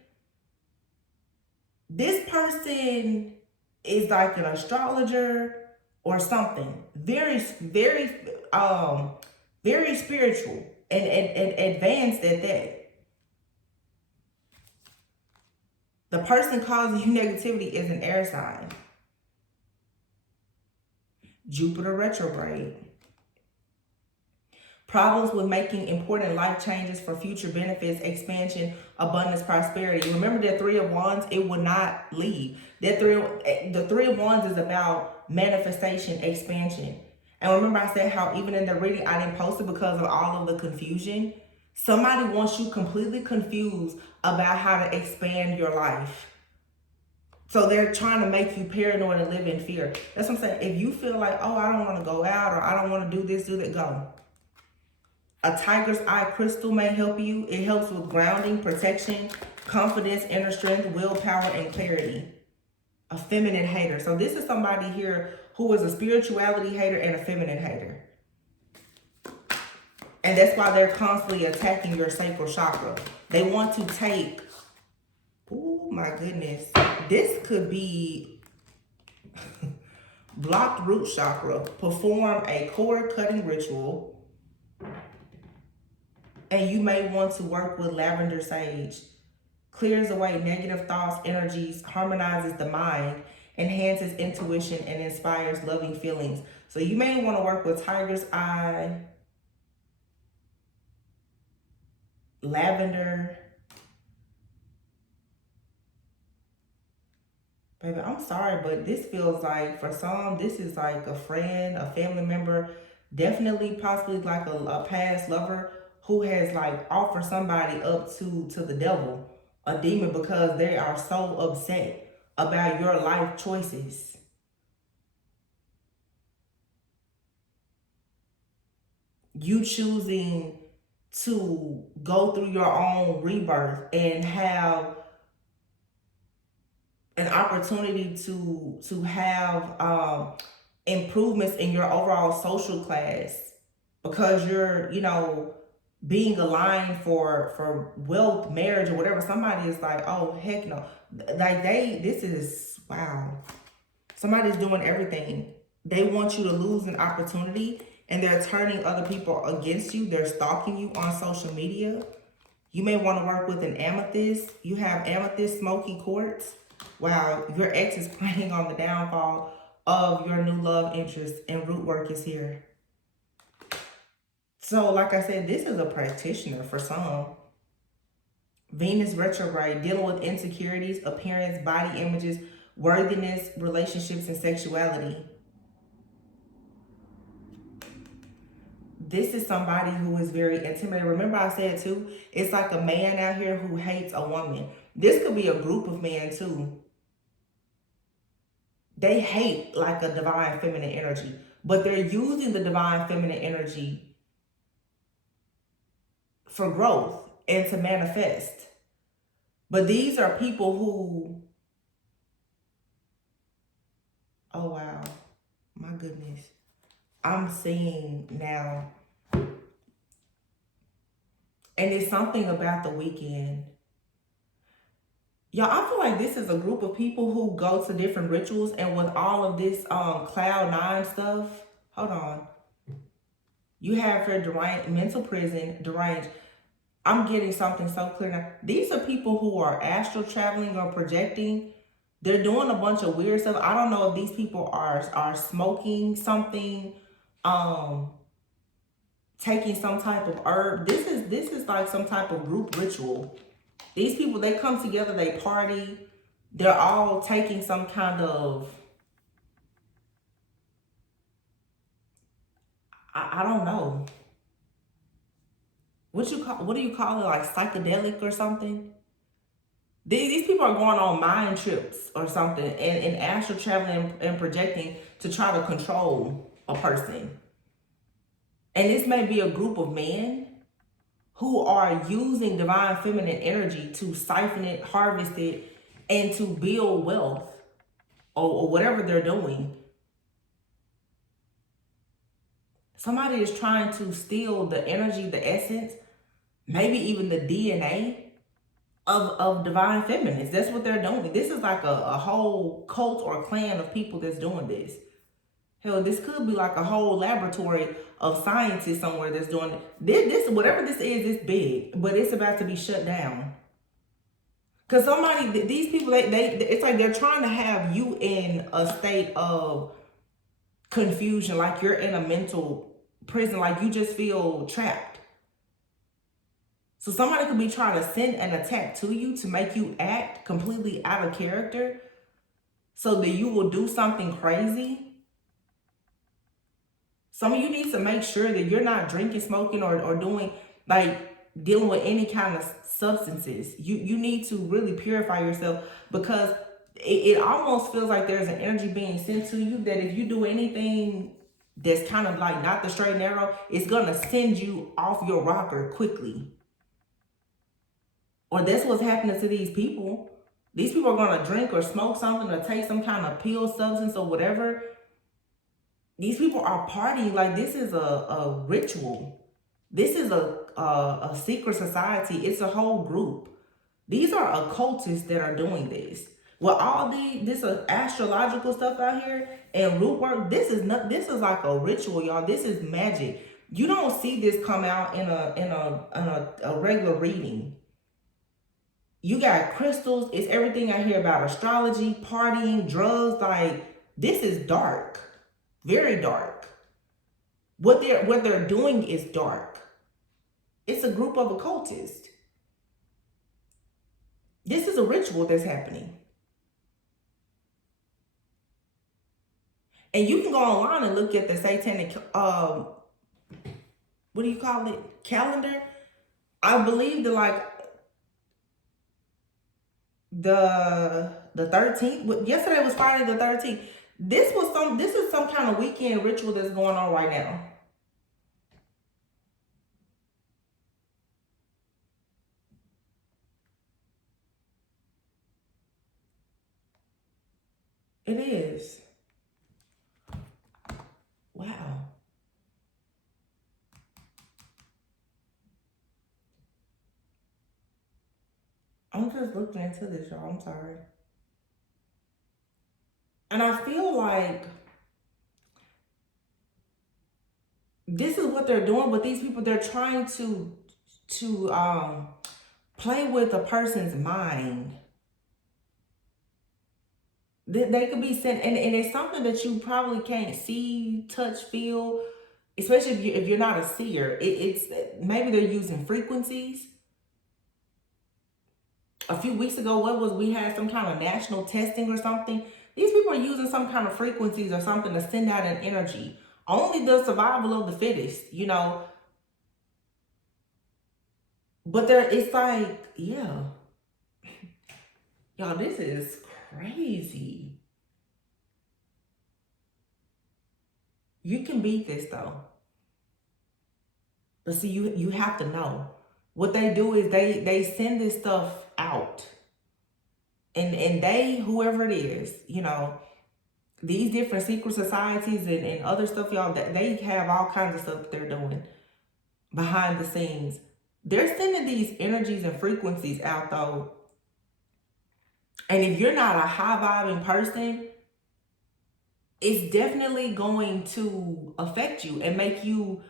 This person is like an astrologer or something. Very, very, very spiritual and advanced at that. The person causing you negativity is an air sign. Jupiter retrograde. Problems with making important life changes for future benefits, expansion, abundance, prosperity. Remember that Three of Wands, it will not leave. The Three of Wands is about manifestation, expansion. And remember I said how even in the reading, I didn't post it because of all of the confusion. Somebody wants you completely confused about how to expand your life. So they're trying to make you paranoid and live in fear. That's what I'm saying. If you feel like, oh, I don't want to go out, or I don't want to do this, do that, go. A tiger's eye crystal may help you. It helps with grounding, protection, confidence, inner strength, willpower, and clarity. A feminine hater. So this is somebody here who is a spirituality hater and a feminine hater. And that's why they're constantly attacking your sacral chakra. They want to take, oh my goodness, this could be blocked root chakra. Perform a cord cutting ritual. And you may want to work with lavender sage. Clears away negative thoughts, energies, harmonizes the mind, enhances intuition, and inspires loving feelings. So you may want to work with tiger's eye, lavender. Baby, I'm sorry, but this feels like, for some, this is like a friend, a family member, definitely possibly like a past lover who has like offered somebody up to the devil, a demon, because they are so upset about your life choices. You choosing to go through your own rebirth and have an opportunity to have improvements in your overall social class because you're, being aligned for wealth, marriage, or whatever. Somebody is like, oh, heck no. Like this is, wow. Somebody's doing everything. They want you to lose an opportunity and they're turning other people against you. They're stalking you on social media. You may want to work with an amethyst. You have amethyst smoky quartz. Wow, your ex is planning on the downfall of your new love interest and root work is here. So, like I said, this is a practitioner for some. Venus retrograde, dealing with insecurities, appearance, body images, worthiness, relationships, and sexuality. This is somebody who is very intimidated. Remember I said too, it's like a man out here who hates a woman. This could be a group of men too. They hate like a divine feminine energy, but they're using the divine feminine energy for growth and to manifest. But these are people who, oh wow, my goodness. I'm seeing now. And it's something about the weekend. Y'all, I feel like this is a group of people who go to different rituals, and with all of this cloud nine stuff, hold on. You have her deranged, mental prison, deranged. I'm getting something so clear now. These are people who are astral traveling or projecting. They're doing a bunch of weird stuff. I don't know if these people are smoking something, taking some type of herb. This is like some type of group ritual. These people, they come together, they party. They're all taking some kind of, I don't know. What do you call it? Like psychedelic or something? These people are going on mind trips or something and astral traveling and projecting to try to control a person. And this may be a group of men who are using divine feminine energy to siphon it, harvest it, and to build wealth. or whatever they're doing. Somebody is trying to steal the energy, the essence, maybe even the DNA of divine feminines. That's what they're doing. This is like a whole cult or clan of people that's doing this. Hell, this could be like a whole laboratory of scientists somewhere that's doing it. This whatever this is big, but it's about to be shut down. Cause somebody, these people, they it's like they're trying to have you in a state of confusion, like you're in a mental prison, like you just feel trapped. So somebody could be trying to send an attack to you to make you act completely out of character so that you will do something crazy. Some of you need to make sure that you're not drinking, smoking, or doing, like, dealing with any kind of substances. You need to really purify yourself, because it almost feels like there's an energy being sent to you that if you do anything that's kind of like not the straight and narrow, it's going to send you off your rocker quickly. Or that's what's happening to these people. These people are going to drink or smoke something or take some kind of pill, substance, or whatever. These people are partying like this is a ritual. This is a secret society. It's a whole group. These are occultists that are doing this. With all this astrological stuff out here and root work, this is like a ritual, y'all. This is magic. You don't see this come out in a regular reading. You got crystals. It's everything I hear about astrology, partying, drugs. Like, this is dark. Very dark. What they're doing is dark. It's a group of occultists. This is a ritual that's happening. And you can go online and look at the satanic what do you call it? Calendar. I believe the 13th. Yesterday was Friday the 13th. This is some kind of weekend ritual that's going on right now. It is. Wow. I'm just looking into this, y'all. I'm sorry. And I feel like this is what they're doing, but these people, they're trying to play with a person's mind. They could be sent, and it's something that you probably can't see, touch, feel, especially if you're not a seer. It's maybe they're using frequencies. A few weeks ago, we had some kind of national testing or something. These people are using some kind of frequencies or something to send out an energy. Only the survival of the fittest, But it's like, yeah. Y'all, this is crazy. You can beat this though. But see, you have to know. What they do is they send this stuff out. And they, whoever it is, these different secret societies and other stuff, y'all, they have all kinds of stuff that they're doing behind the scenes. They're sending these energies and frequencies out though. And if you're not a high vibing person, it's definitely going to affect you and make you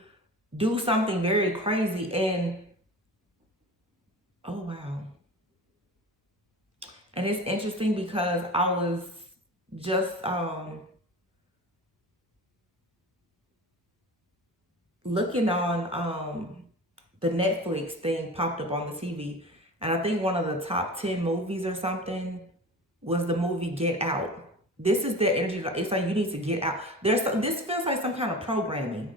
do something very crazy. And oh wow. And it's interesting because I was just looking on the Netflix thing popped up on the TV, and I think one of the top 10 movies or something was the movie Get Out. This is their energy. It's like you need to get out. This feels like some kind of programming.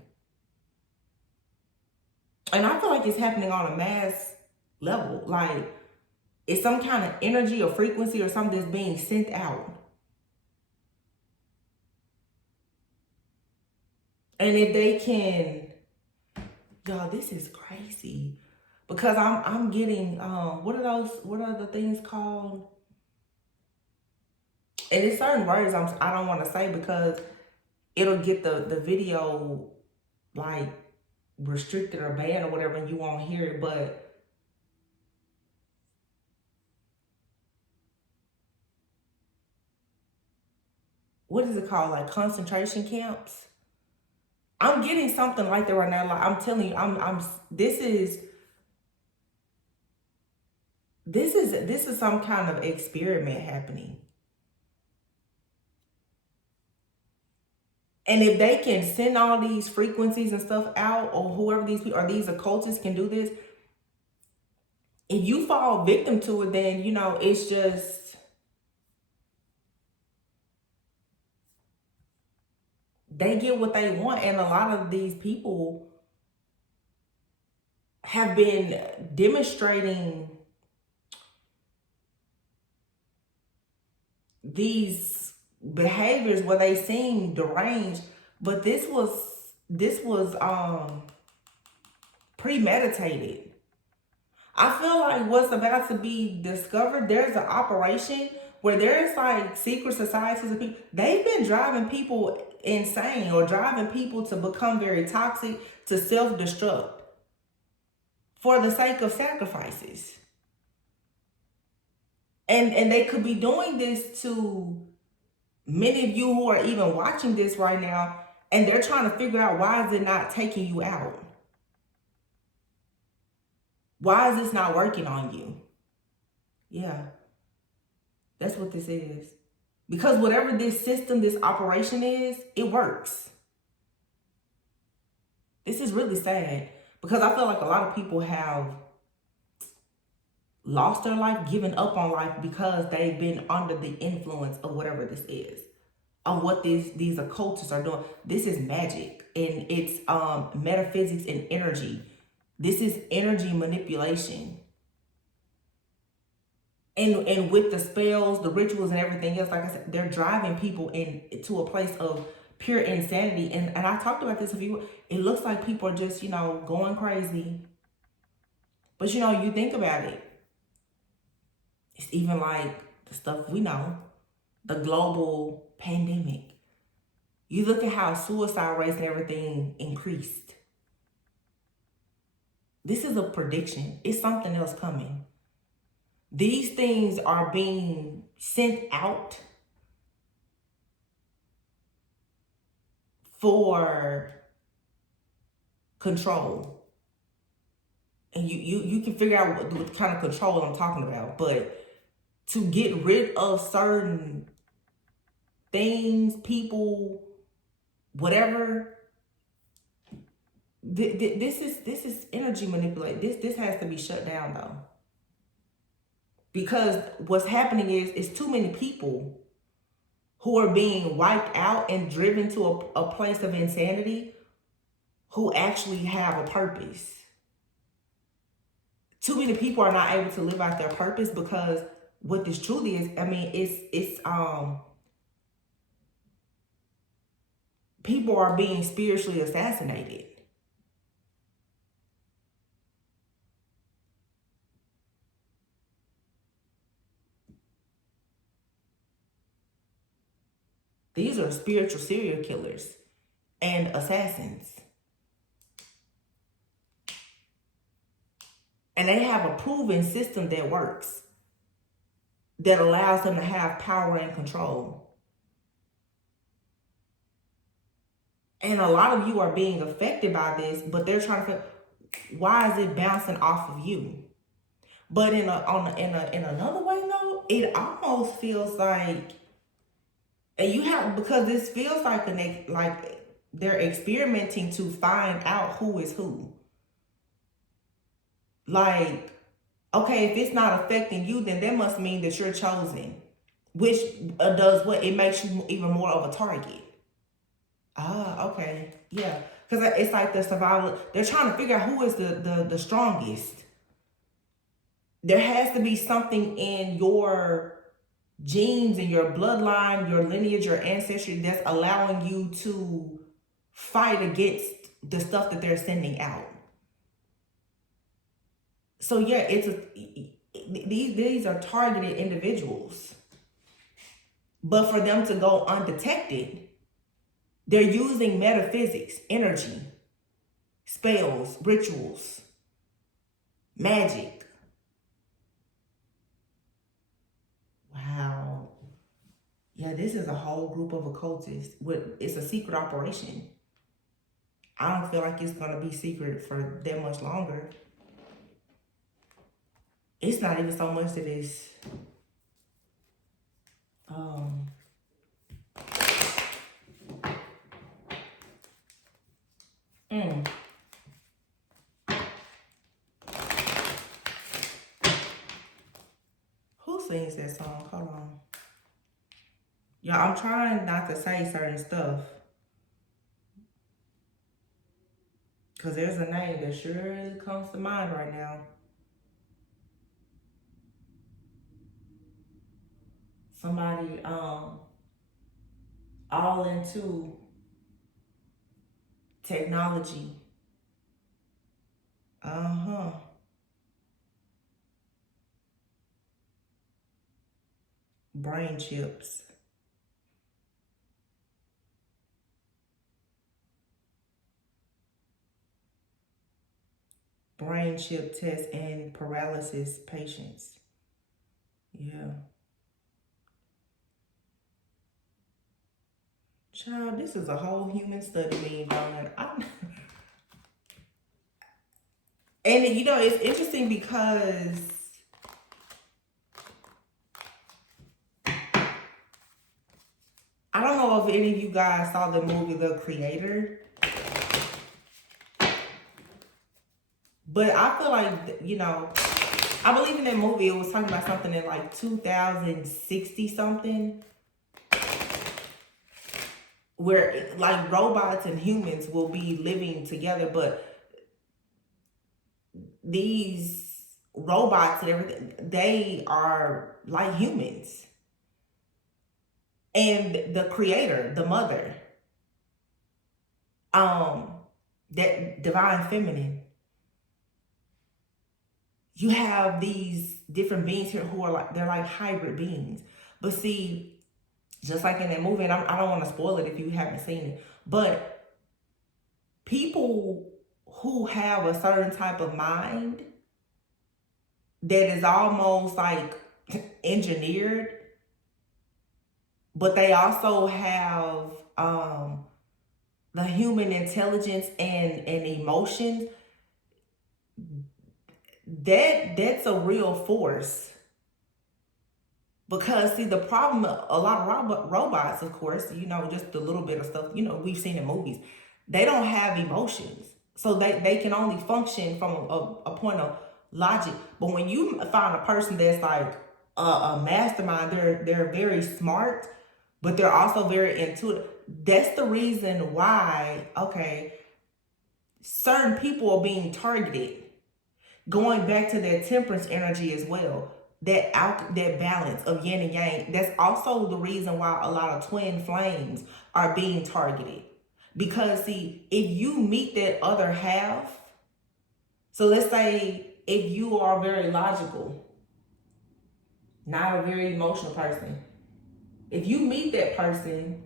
And I feel like it's happening on a mass level. Like, it's some kind of energy or frequency or something that's being sent out. And if they can, y'all, this is crazy. Because I'm getting what are the things called? And it's certain words I don't want to say because it'll get the video like restricted or banned or whatever, and you won't hear it. But what is it called? Like concentration camps. I'm getting something like that right now. Like I'm telling you, I'm. This is some kind of experiment happening. And if they can send all these frequencies and stuff out, or whoever these people or these occultists can do this, if you fall victim to it, then it's just they get what they want. And a lot of these people have been demonstrating these behaviors where they seem deranged, but this was premeditated. I feel like what's about to be discovered, there's an operation where there's like secret societies of people. They've been driving people insane or driving people to become very toxic, to self-destruct for the sake of sacrifices. And they could be doing this to many of you who are even watching this right now, and they're trying to figure out, why is it not taking you out? Why is this not working on you? Yeah, that's what this is. Because whatever this system, this operation is, it works. This is really sad because I feel like a lot of people have lost their life, given up on life because they've been under the influence of whatever this is, of what these occultists are doing. This is magic, and it's metaphysics and energy. This is energy manipulation. And with the spells, the rituals, and everything else, like I said, they're driving people into a place of pure insanity. And I talked about this a few. It looks like people are just going crazy. But you think about it. It's even like the stuff we know, the global pandemic. You look at how suicide rates and everything increased. This is a prediction. It's something else coming. These things are being sent out for control. And you can figure out what kind of control I'm talking about. But to get rid of certain things, people, whatever, this is energy manipulation. This has to be shut down though. Because what's happening is too many people who are being wiped out and driven to a place of insanity who actually have a purpose. Too many people are not able to live out their purpose because what this truly is, it's people are being spiritually assassinated. These are spiritual serial killers and assassins. And they have a proven system that works, that allows them to have power and control. And a lot of you are being affected by this, but they're trying to figure, why is it bouncing off of you? But in another way though, it almost feels like, and you have, because this feels like they're experimenting to find out who is who. Like, okay, if it's not affecting you, then that must mean that you're chosen, which does what? It makes you even more of a target. Ah, okay, yeah, because it's like the survival. They're trying to figure out who is the strongest. There has to be something in your genes, in your bloodline, your lineage, your ancestry that's allowing you to fight against the stuff that they're sending out. So yeah, these are targeted individuals. But for them to go undetected, they're using metaphysics, energy, spells, rituals, magic. Wow. Yeah, this is a whole group of occultists. It's a secret operation. I don't feel like it's gonna be secret for that much longer. It's not even so much that it's um mm. Who sings that song? Hold on. Yeah, I'm trying not to say certain stuff. Cause there's a name that surely comes to mind right now. Somebody all into technology. Uh-huh. Brain chips. Brain chip test and paralysis patients. Yeah. Child, this is a whole human study being done. And you know, it's interesting because I don't know if any of you guys saw the movie The Creator, but I feel like, you know, I believe in that movie, it was talking about something in like 2060 something, where like robots and humans will be living together, but these robots and everything, they are like humans. And the creator, the mother, um, that divine feminine, you have these different beings here who are like, they're like hybrid beings. But see, just like in that movie, and I don't want to spoil it if you haven't seen it, but people who have a certain type of mind that is almost like engineered, but they also have the human intelligence and emotions, that's a real force. Because see, the problem, a lot of robots, of course, you know, just a little bit of stuff, you know, we've seen in movies, they don't have emotions. So they can only function from a point of logic. But when you find a person that's like a mastermind, they're very smart, but they're also very intuitive. That's the reason why, okay, certain people are being targeted. Going back to that temperance energy as well, that balance of yin and yang. That's also the reason why a lot of twin flames are being targeted. Because see, if you meet that other half, so let's say if you are very logical, not a very emotional person, if you meet that person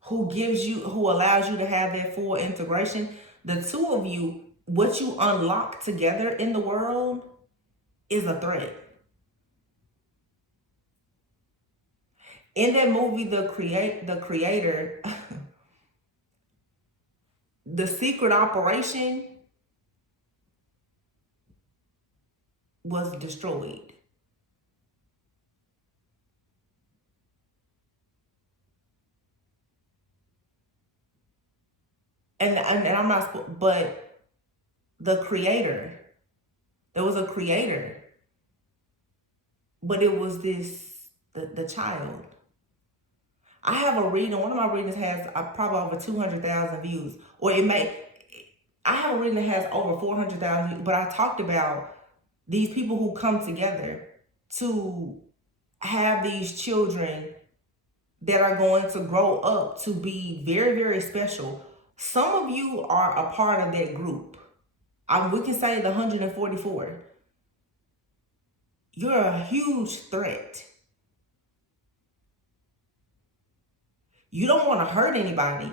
who allows you to have that full integration, the two of you, what you unlock together in the world is a threat. In that movie, the creator, the secret operation was destroyed. And I'm not, but the creator, there was a creator, but it was the child. I have a reading, one of my readings has probably over 200,000 views, or I have a reading that has over 400,000 views, but I talked about these people who come together to have these children that are going to grow up to be very, very special. Some of you are a part of that group. We can say the 144. You're a huge threat. You don't want to hurt anybody,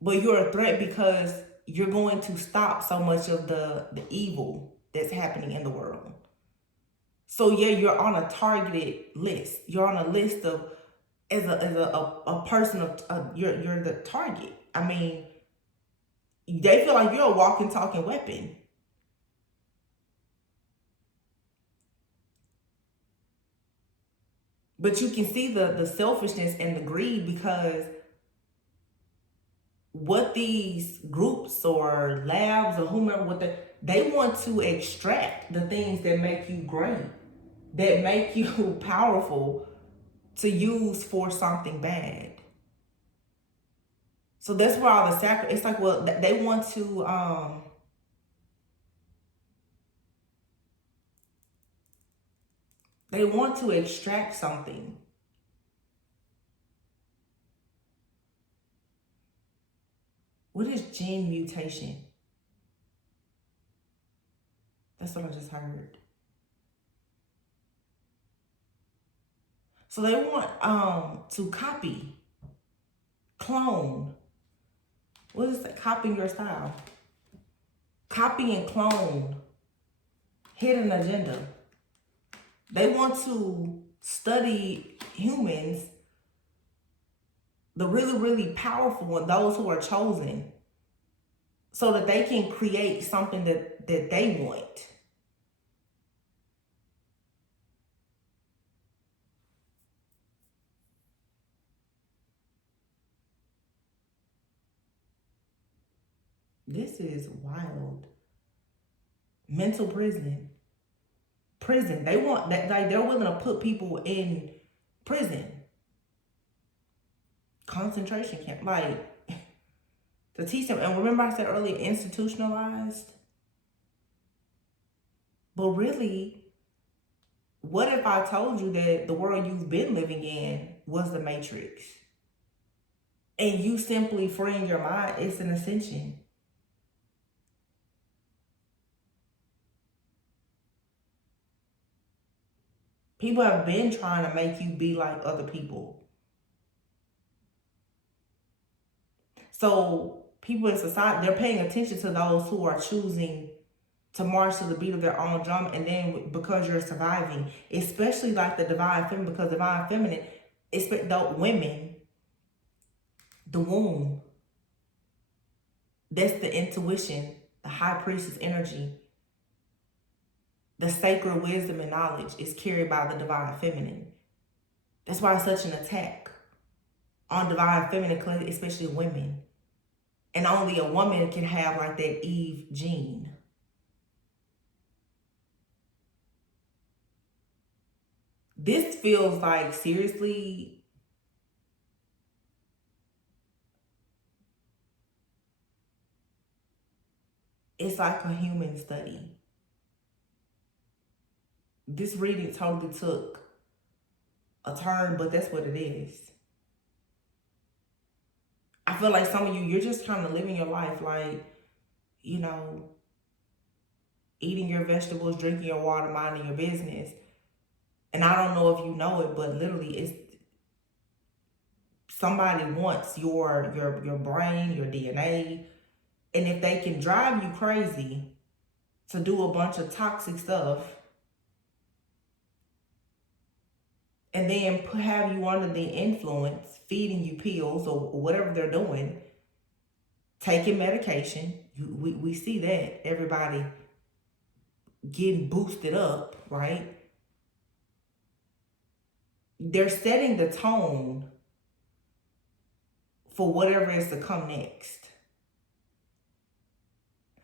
but you're a threat because you're going to stop so much of the evil that's happening in the world. So yeah, you're on a targeted list. You're on a list of as a person of you're the target. I mean, they feel like you're a walking, talking weapon. But you can see the selfishness and the greed because what these groups or labs or whomever they want to extract the things that make you great, that make you powerful to use for something bad. So that's where all the it's like, well, they want to extract something. What is gene mutation? That's what I just heard. So they want to copy, clone. What is that? Copying your style. Copy and clone. Hidden agenda. They want to study humans, the really, really powerful and those who are chosen, so that they can create something that they want. This is wild. Mental prison. Prison. They want that, like, they're willing to put people in prison. Concentration camp. Like, to teach them. And remember I said earlier, institutionalized? But really, what if I told you that the world you've been living in was the Matrix? And you simply freeing your mind, it's an ascension. People have been trying to make you be like other people. So people in society, they're paying attention to those who are choosing to march to the beat of their own drum, and then because you're surviving, especially like the divine feminine, because divine feminine, expect the women, the womb, that's the intuition, the high priestess energy, the sacred wisdom and knowledge is carried by the divine feminine. That's why it's such an attack on divine feminine, especially women. And only a woman can have like that Eve gene. This feels like, seriously, it's like a human study. This reading totally took a turn, but that's what it is. I feel like some of you're just kind of living your life like, you know, eating your vegetables, drinking your water, minding your business. And I don't know if you know it, but literally it's somebody wants your brain, your DNA, and if they can drive you crazy to do a bunch of toxic stuff and then have you under the influence, feeding you pills or whatever they're doing, taking medication. We see that, everybody getting boosted up, right? They're setting the tone for whatever is to come next.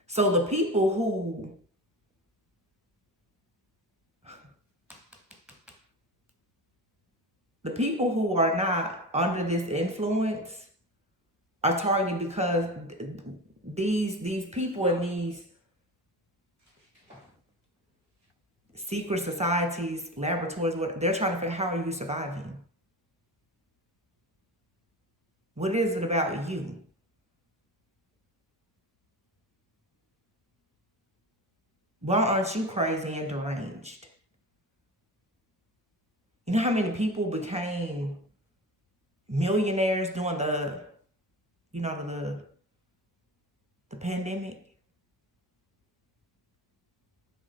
So the people who are not under this influence are targeted because these people in these secret societies, laboratories, they're trying to figure out, how are you surviving? What is it about you? Why aren't you crazy and deranged? You know how many people became millionaires during the pandemic?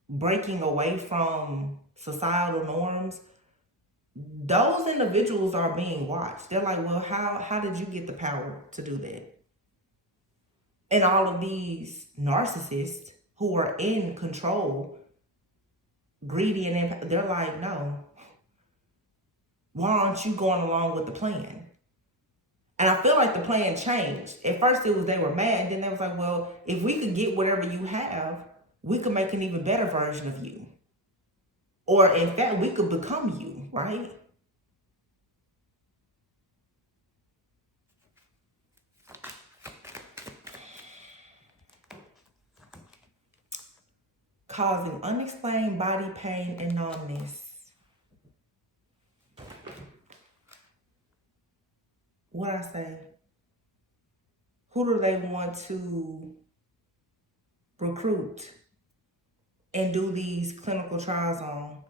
Breaking away from societal norms. Those individuals are being watched. They're like, well, how did you get the power to do that? And all of these narcissists who are in control, greedy, and they're like, no, why aren't you going along with the plan? And I feel like the plan changed. At first it was they were mad, then they was like, well, if we could get whatever you have, we could make an even better version of you. Or in fact, we could become you, right? Causing unexplained body pain and numbness. What I say? Who do they want to recruit and do these clinical trials on?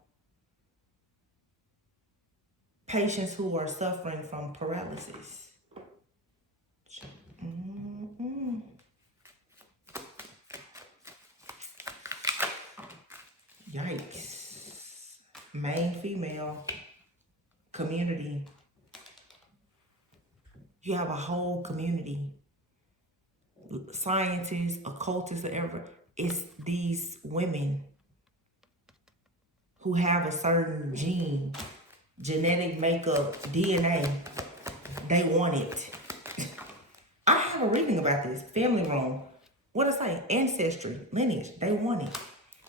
Patients who are suffering from paralysis. Yikes. Main female community. You have a whole community. Scientists, occultists, whatever. It's these women who have a certain gene, genetic makeup, DNA. They want it. I have a reading about this. Family Room. What I say? Ancestry, lineage. They want it.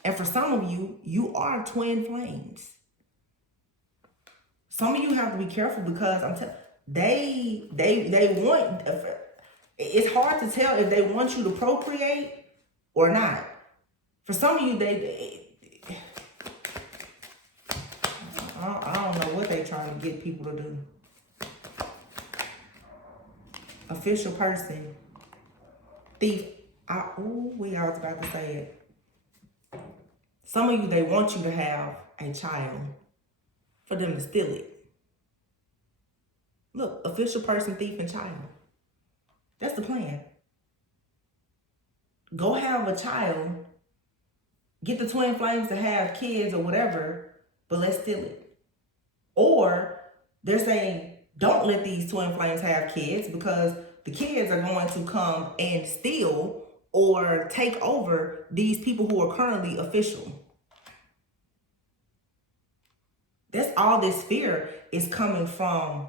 And for some of you, you are twin flames. Some of you have to be careful because I'm telling they want. It's hard to tell if they want you to procreate or not. For some of you, I don't know what they're trying to get people to do. Official person, thief. I was about to say it. Some of you, they want you to have a child for them to steal it. Look, official person, thief, and child. That's the plan. Go have a child, get the twin flames to have kids or whatever, but let's steal it. Or they're saying, don't let these twin flames have kids because the kids are going to come and steal or take over these people who are currently official. That's all this fear is coming from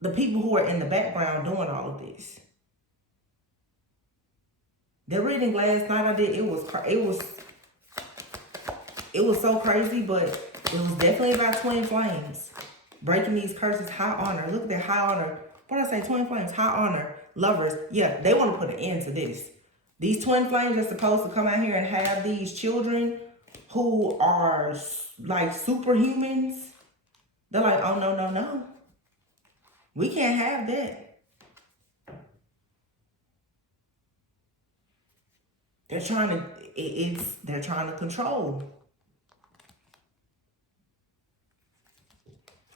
the people who are in the background doing all of this. The reading last night I did, it was so crazy, but it was definitely about twin flames. Breaking these curses, high honor. Look at that high honor. What did I say? Twin flames, high honor, lovers. Yeah, they want to put an end to this. These twin flames are supposed to come out here and have these children who are like superhumans. They're like, oh, no. We can't have that. They're trying to control.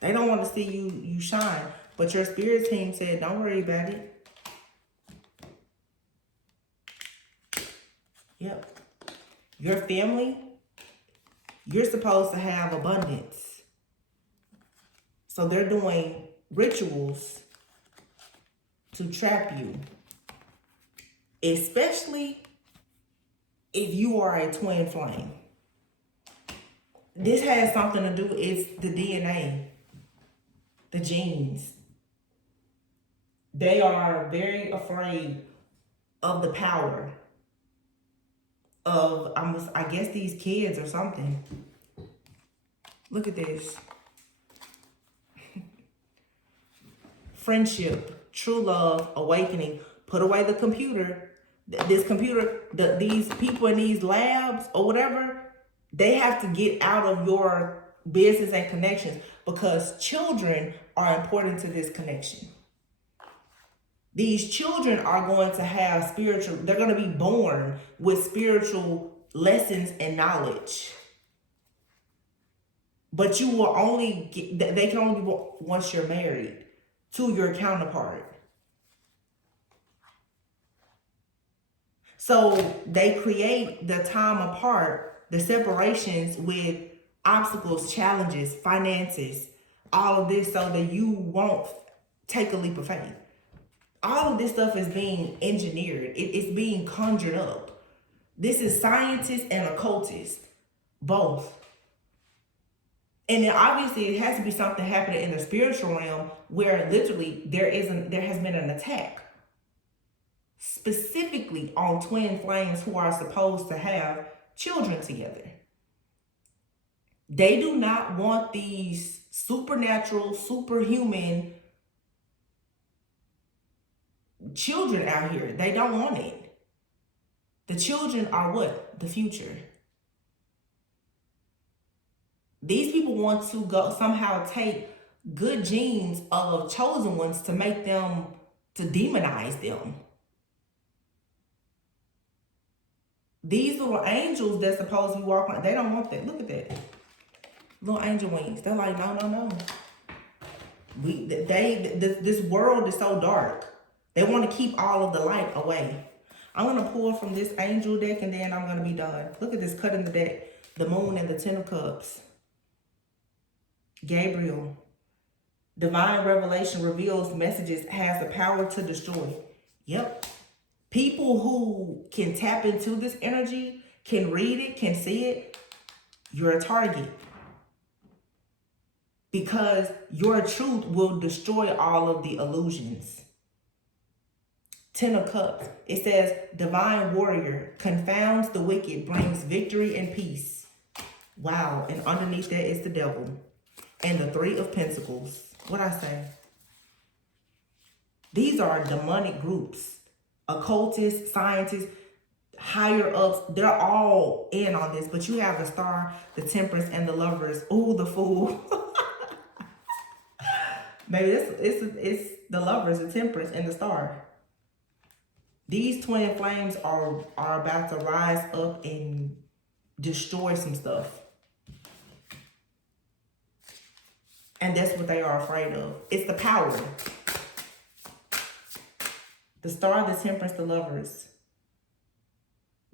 They don't want to see you shine. But your spirit team said, don't worry about it. Yep. Your family, you're supposed to have abundance. So they're doing rituals to trap you. Especially if you are a twin flame. This has something to do, it's the DNA, the genes. They are very afraid of the power of, I guess, these kids or something. Look at this. Friendship, true love, awakening. Put away the computer. This computer, these people in these labs or whatever, they have to get out of your business and connections because children are important to this connection. These children are going to have they're going to be born with spiritual lessons and knowledge. But you will only get, they can only be once you're married to your counterpart. So they create the time apart, the separations with obstacles, challenges, finances, all of this so that you won't take a leap of faith. All of this stuff is being engineered. It's being conjured up. This is scientists and occultists, both. And then obviously it has to be something happening in the spiritual realm where literally there has been an attack specifically on twin flames who are supposed to have children together. They do not want these supernatural, superhuman children out here. They don't want it. The children are what? The future. These people want to go somehow take good genes of chosen ones to make them, to demonize them. These little angels that supposedly walk around, they don't want that. Look at that. Little angel wings. They're like, no, no, no. This world is so dark. They want to keep all of the light away. I'm going to pull from this angel deck and then I'm going to be done. Look at this cut in the deck. The moon and the 10 of cups. Gabriel. Divine revelation reveals messages, has the power to destroy. Yep. People who can tap into this energy, can read it, can see it, you're a target. Because your truth will destroy all of the illusions. 10 of Cups. It says, divine warrior confounds the wicked, brings victory and peace. Wow. And underneath that is the devil. And the 3 of Pentacles. What'd I say? These are demonic groups. Occultists, scientists, higher ups. They're all in on this. But you have the Star, the Temperance, and the Lovers. Ooh, the Fool. Maybe it's the Lovers, the Temperance, and the Star. These twin flames are about to rise up and destroy some stuff. And that's what they are afraid of. It's the power. The Star, the Temperance, the Lovers.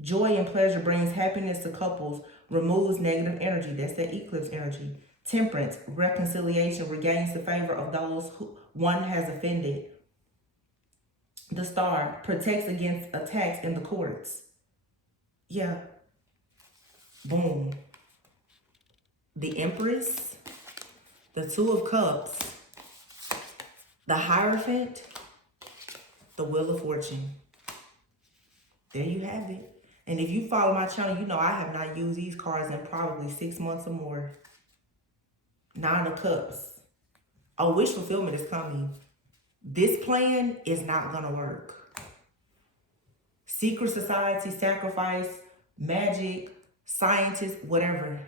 Joy and pleasure brings happiness to couples, removes negative energy. That's the eclipse energy. Temperance, reconciliation, regains the favor of those who one has offended. The Star protects against attacks in the courts. Yeah. Boom. The Empress, the 2 of Cups, the Hierophant, the Wheel of Fortune. There you have it. And if you follow my channel, you know I have not used these cards in probably 6 months or more. 9 of Cups. A wish fulfillment is coming. This plan is not going to work. Secret society, sacrifice, magic, scientists, whatever.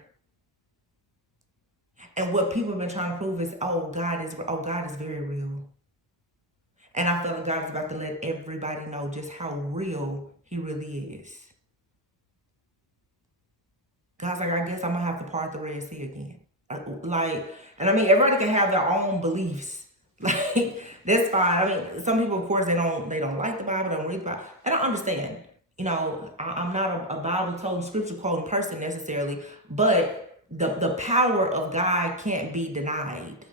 And what people have been trying to prove is, God is very real. And I feel like God is about to let everybody know just how real he really is. God's like, I guess I'm going to have to part the Red Sea again. And I mean, everybody can have their own beliefs. Like, that's fine. I mean, some people, of course, they don't like the Bible, they don't read the Bible. And I understand. You know, I'm not a Bible-toting, scripture-quoting person necessarily, but the power of God can't be denied.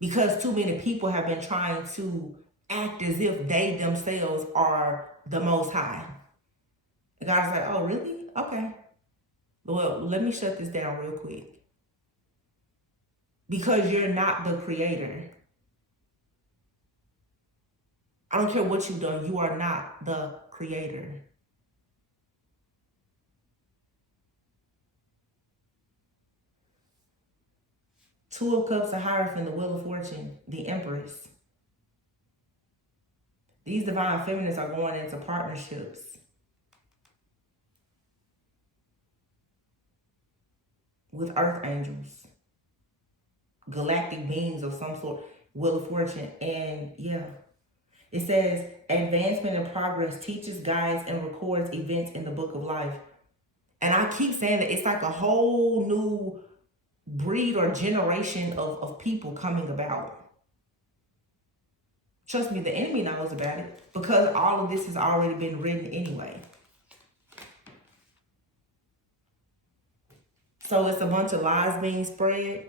Because too many people have been trying to act as if they themselves are the Most High. And God's like, oh, really? Okay. Well, let me shut this down real quick. Because you're not the creator. I don't care what you've done. You are not the creator. Two of Cups, the Hierophant, the Wheel of Fortune, the Empress. These divine feminists are going into partnerships. With earth angels. Galactic beings of some sort. Wheel of Fortune. And yeah. It says, advancement and progress teaches, guides, and records events in the book of life. And I keep saying that it's like a whole new breed or generation of people coming about. Trust me, the enemy knows about it because all of this has already been written anyway. So it's a bunch of lies being spread.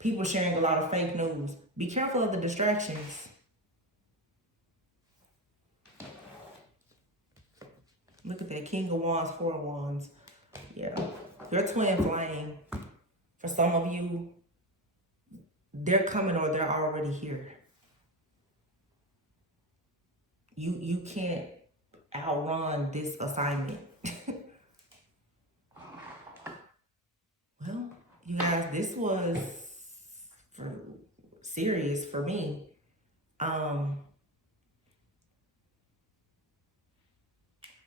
People sharing a lot of fake news. Be careful of the distractions. Look at that. King of Wands, Four of Wands. Yeah. Your twin flame. For some of you, they're coming or they're already here. You can't outrun this assignment. Well, you guys, this was serious for me.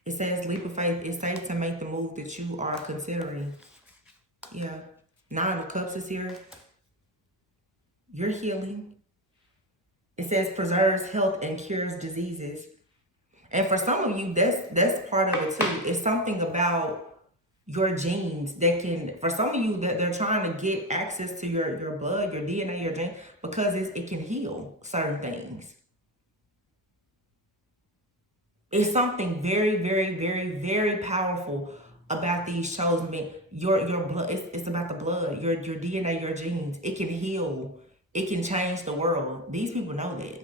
It says leap of faith. It's safe to make the move that you are considering. Yeah. Nine of Cups is here. You're healing. It says preserves health and cures diseases. And for some of you, that's part of it too. It's something about your genes that can, for some of you, that they're trying to get access to your blood, your DNA, your gene, because it can heal certain things. It's something very, very, very, very powerful about these chosen men. Your blood, it's about the blood, your DNA, your genes. It can heal. It can change the world. These people know that.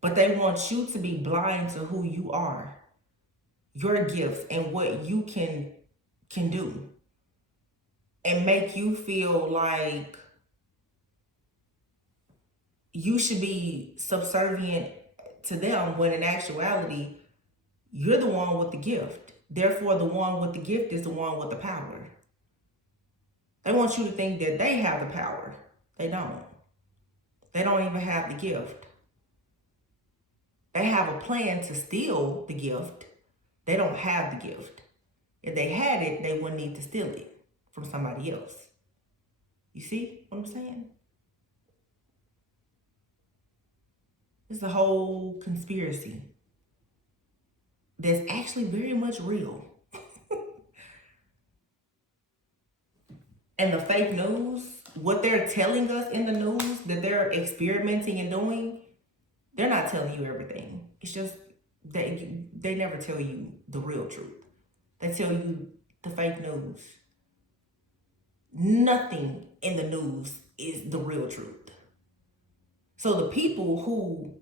But they want you to be blind to who you are, your gifts, and what you can do. And make you feel like you should be subservient to them, when in actuality, you're the one with the gift. Therefore, the one with the gift is the one with the power. They want you to think that they have the power. They don't. They don't even have the gift. They have a plan to steal the gift. They don't have the gift. If they had it, they wouldn't need to steal it from somebody else. You see what I'm saying? It's a whole conspiracy that's actually very much real. And the fake news, what they're telling us in the news that they're experimenting and doing, they're not telling you everything. It's just they never tell you the real truth. They tell you the fake news. Nothing in the news is the real truth. So the people who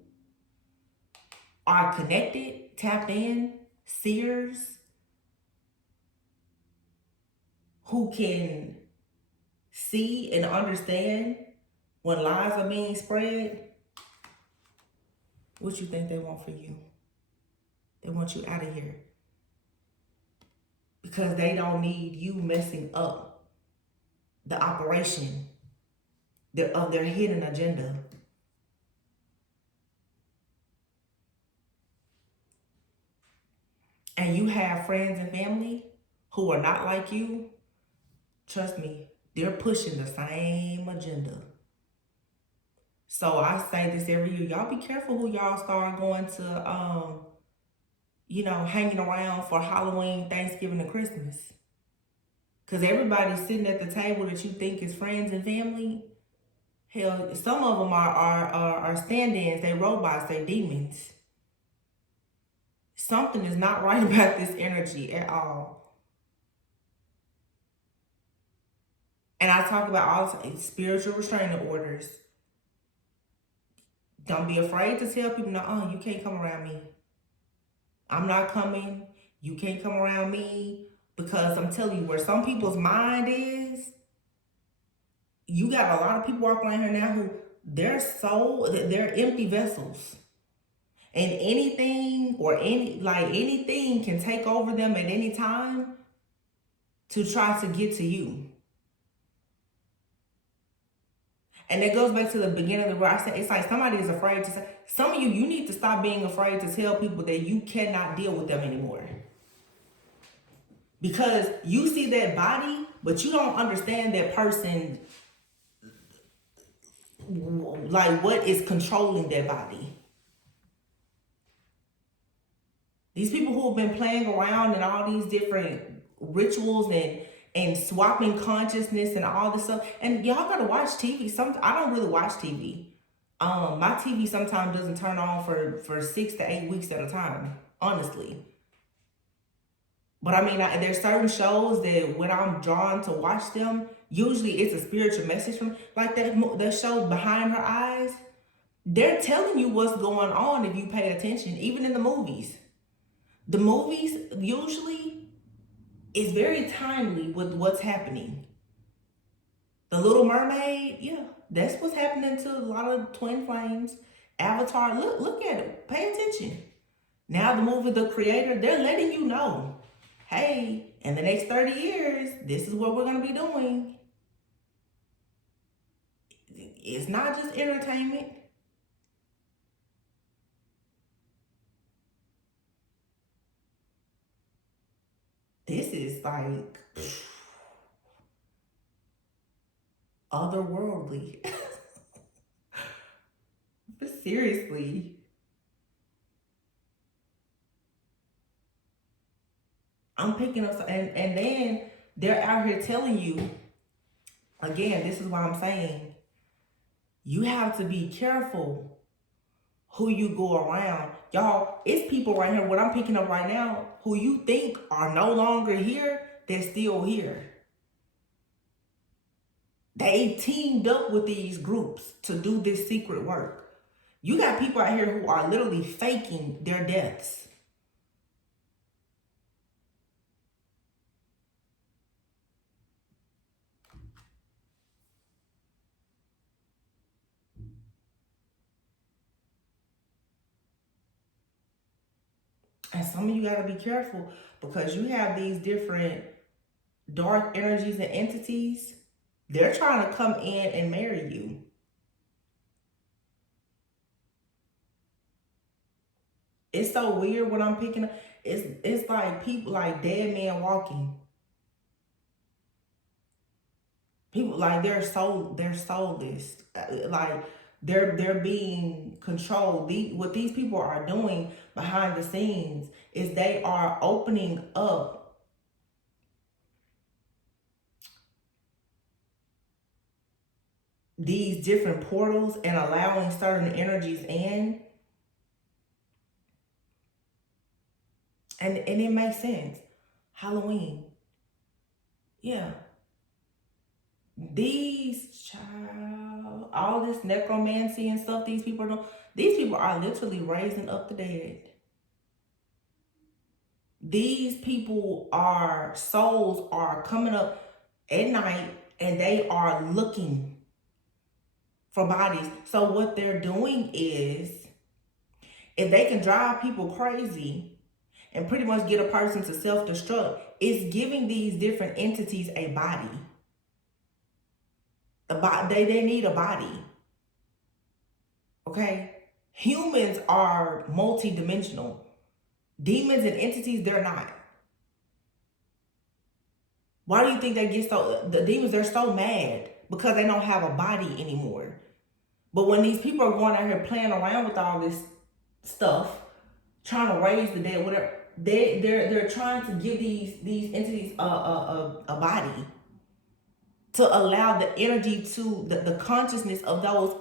are connected, tapped in, seers, who can see and understand when lies are being spread, what you think they want for you? They want you out of here. Because they don't need you messing up the operation of their hidden agenda. And you have friends and family who are not like you, trust me, they're pushing the same agenda. So I say this every year, y'all be careful who y'all start going to, hanging around for Halloween, Thanksgiving, and Christmas. Because everybody's sitting at the table that you think is friends and family. Hell, some of them are stand-ins, they robots, they demons. Something is not right about this energy at all. And I talk about all spiritual restraining orders. Don't be afraid to tell people, no, you can't come around me. I'm not coming. You can't come around me. Because I'm telling you, where some people's mind is, you got a lot of people walking around here now who their soul, they're empty vessels. And anything anything can take over them at any time to try to get to you. And it goes back to the beginning of where I said, it's like somebody is afraid to say, some of you need to stop being afraid to tell people that you cannot deal with them anymore. Because you see that body, but you don't understand that person, like what is controlling that body. These people who have been playing around in all these different rituals and swapping consciousness and all this stuff. And y'all gotta watch TV. I don't really watch TV. My TV sometimes doesn't turn on for 6 to 8 weeks at a time, honestly. But I mean, there's certain shows that when I'm drawn to watch them, usually it's a spiritual message from like that show Behind Her Eyes. They're telling you what's going on if you pay attention, even in the movies. The movies usually is very timely with what's happening. The Little Mermaid, yeah, that's what's happening to a lot of twin flames. Avatar, look at it. Pay attention. Now the movie The Creator, they're letting you know, hey, in the next 30 years, this is what we're going to be doing. It's not just entertainment. This is like otherworldly. But seriously. I'm picking up, and then they're out here telling you, again, this is why I'm saying, you have to be careful who you go around. Y'all, it's people right here, what I'm picking up right now, who you think are no longer here, they're still here. They teamed up with these groups to do this secret work. You got people out here who are literally faking their deaths. And some of you got to be careful because you have these different dark energies and entities. They're trying to come in and marry you. It's so weird what I'm picking up. It's like people like dead men walking. People like they're soulless. Like they're being controlled. What these people are doing behind the scenes is they are opening up these different portals and allowing certain energies in. And it makes sense. Halloween. Yeah. All this necromancy and stuff these people do, these people are literally raising up the dead. These people souls are coming up at night and they are looking for bodies. So what they're doing is, if they can drive people crazy and pretty much get a person to self-destruct, it's giving these different entities a body. They need a body. Okay? Humans are multi-dimensional. Demons and entities, they're not. Why do you think the demons, they're so mad? Because they don't have a body anymore. But when these people are going out here playing around with all this stuff, trying to raise the dead, whatever, they're trying to give these entities a body, to allow the energy to the consciousness of those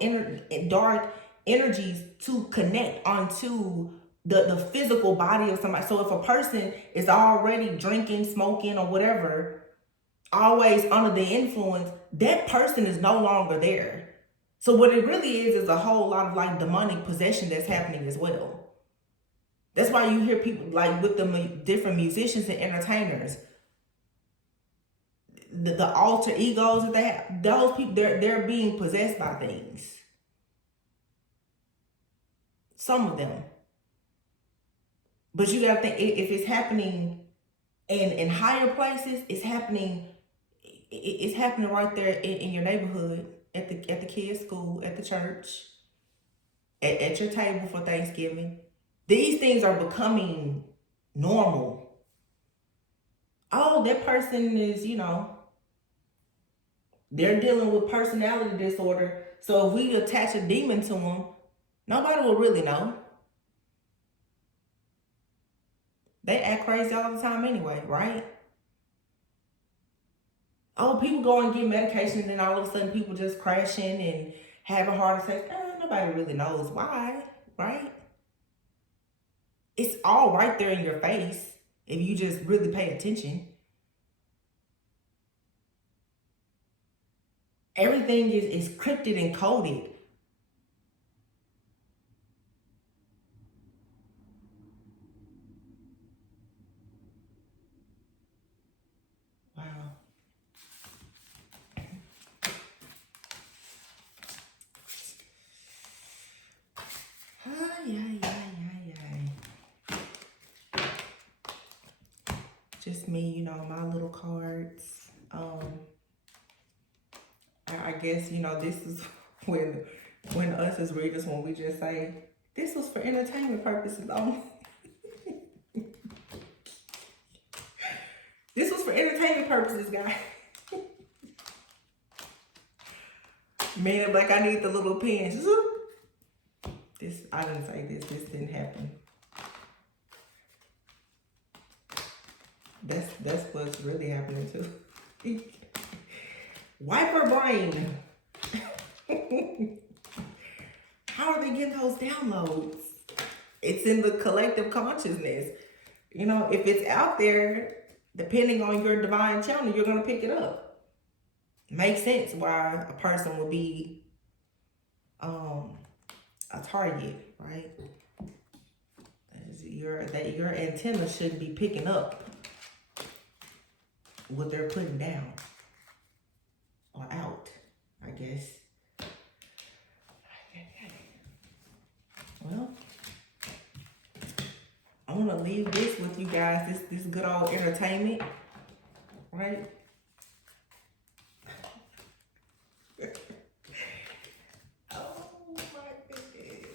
dark energies to connect onto the physical body of somebody. So if a person is already drinking, smoking, or whatever, always under the influence, that person is no longer there. So what it really is a whole lot of like demonic possession that's happening as well. That's why you hear people like with the different musicians and entertainers, the alter egos that they have, those people, they're being possessed by things. Some of them. But you gotta think, if it's happening in higher places, it's happening right there in your neighborhood, at the kids' school, at the church, at your table for Thanksgiving. These things are becoming normal. Oh, that person is, they're dealing with personality disorder. So if we attach a demon to them, nobody will really know. They act crazy all the time anyway, right? Oh, people go and get medication and then all of a sudden people just crashing and having heart attacks. Nobody really knows why, right? It's all right there in your face if you just really pay attention. Everything is crypted and coded. Wow. Just me, you know, my little cards. I guess, you know, this is when us as readers, when we just say, this was for entertainment purposes only. This was for entertainment purposes, guys. Meaning, like, I need the little pins. This, I didn't say this. This didn't happen. That's what's really happening too. Wipe her brain. How are they getting those downloads? It's in the collective consciousness. You know, if it's out there, depending on your divine channel, you're going to pick it up. Makes sense why a person would be a target, right? Your antenna shouldn't be picking up what they're putting down or out, I guess. Well, I want to leave this with you guys, this good old entertainment, right? Oh my goodness.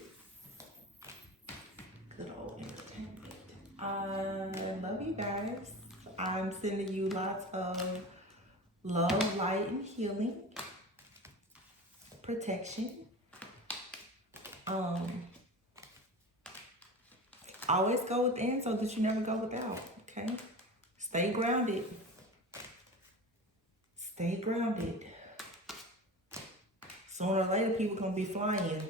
Good old entertainment. I love you guys. I'm sending you lots of love, light, and healing, protection. Always go within so that you never go without, okay? Stay grounded. Stay grounded. Sooner or later, people gonna be flying.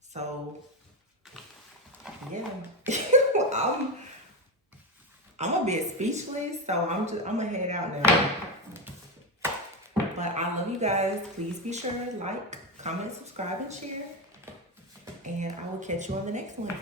So yeah, I'm a bit speechless, so I'm gonna head out now. But I love you guys. Please be sure to like, comment, subscribe, and share. And I will catch you on the next one.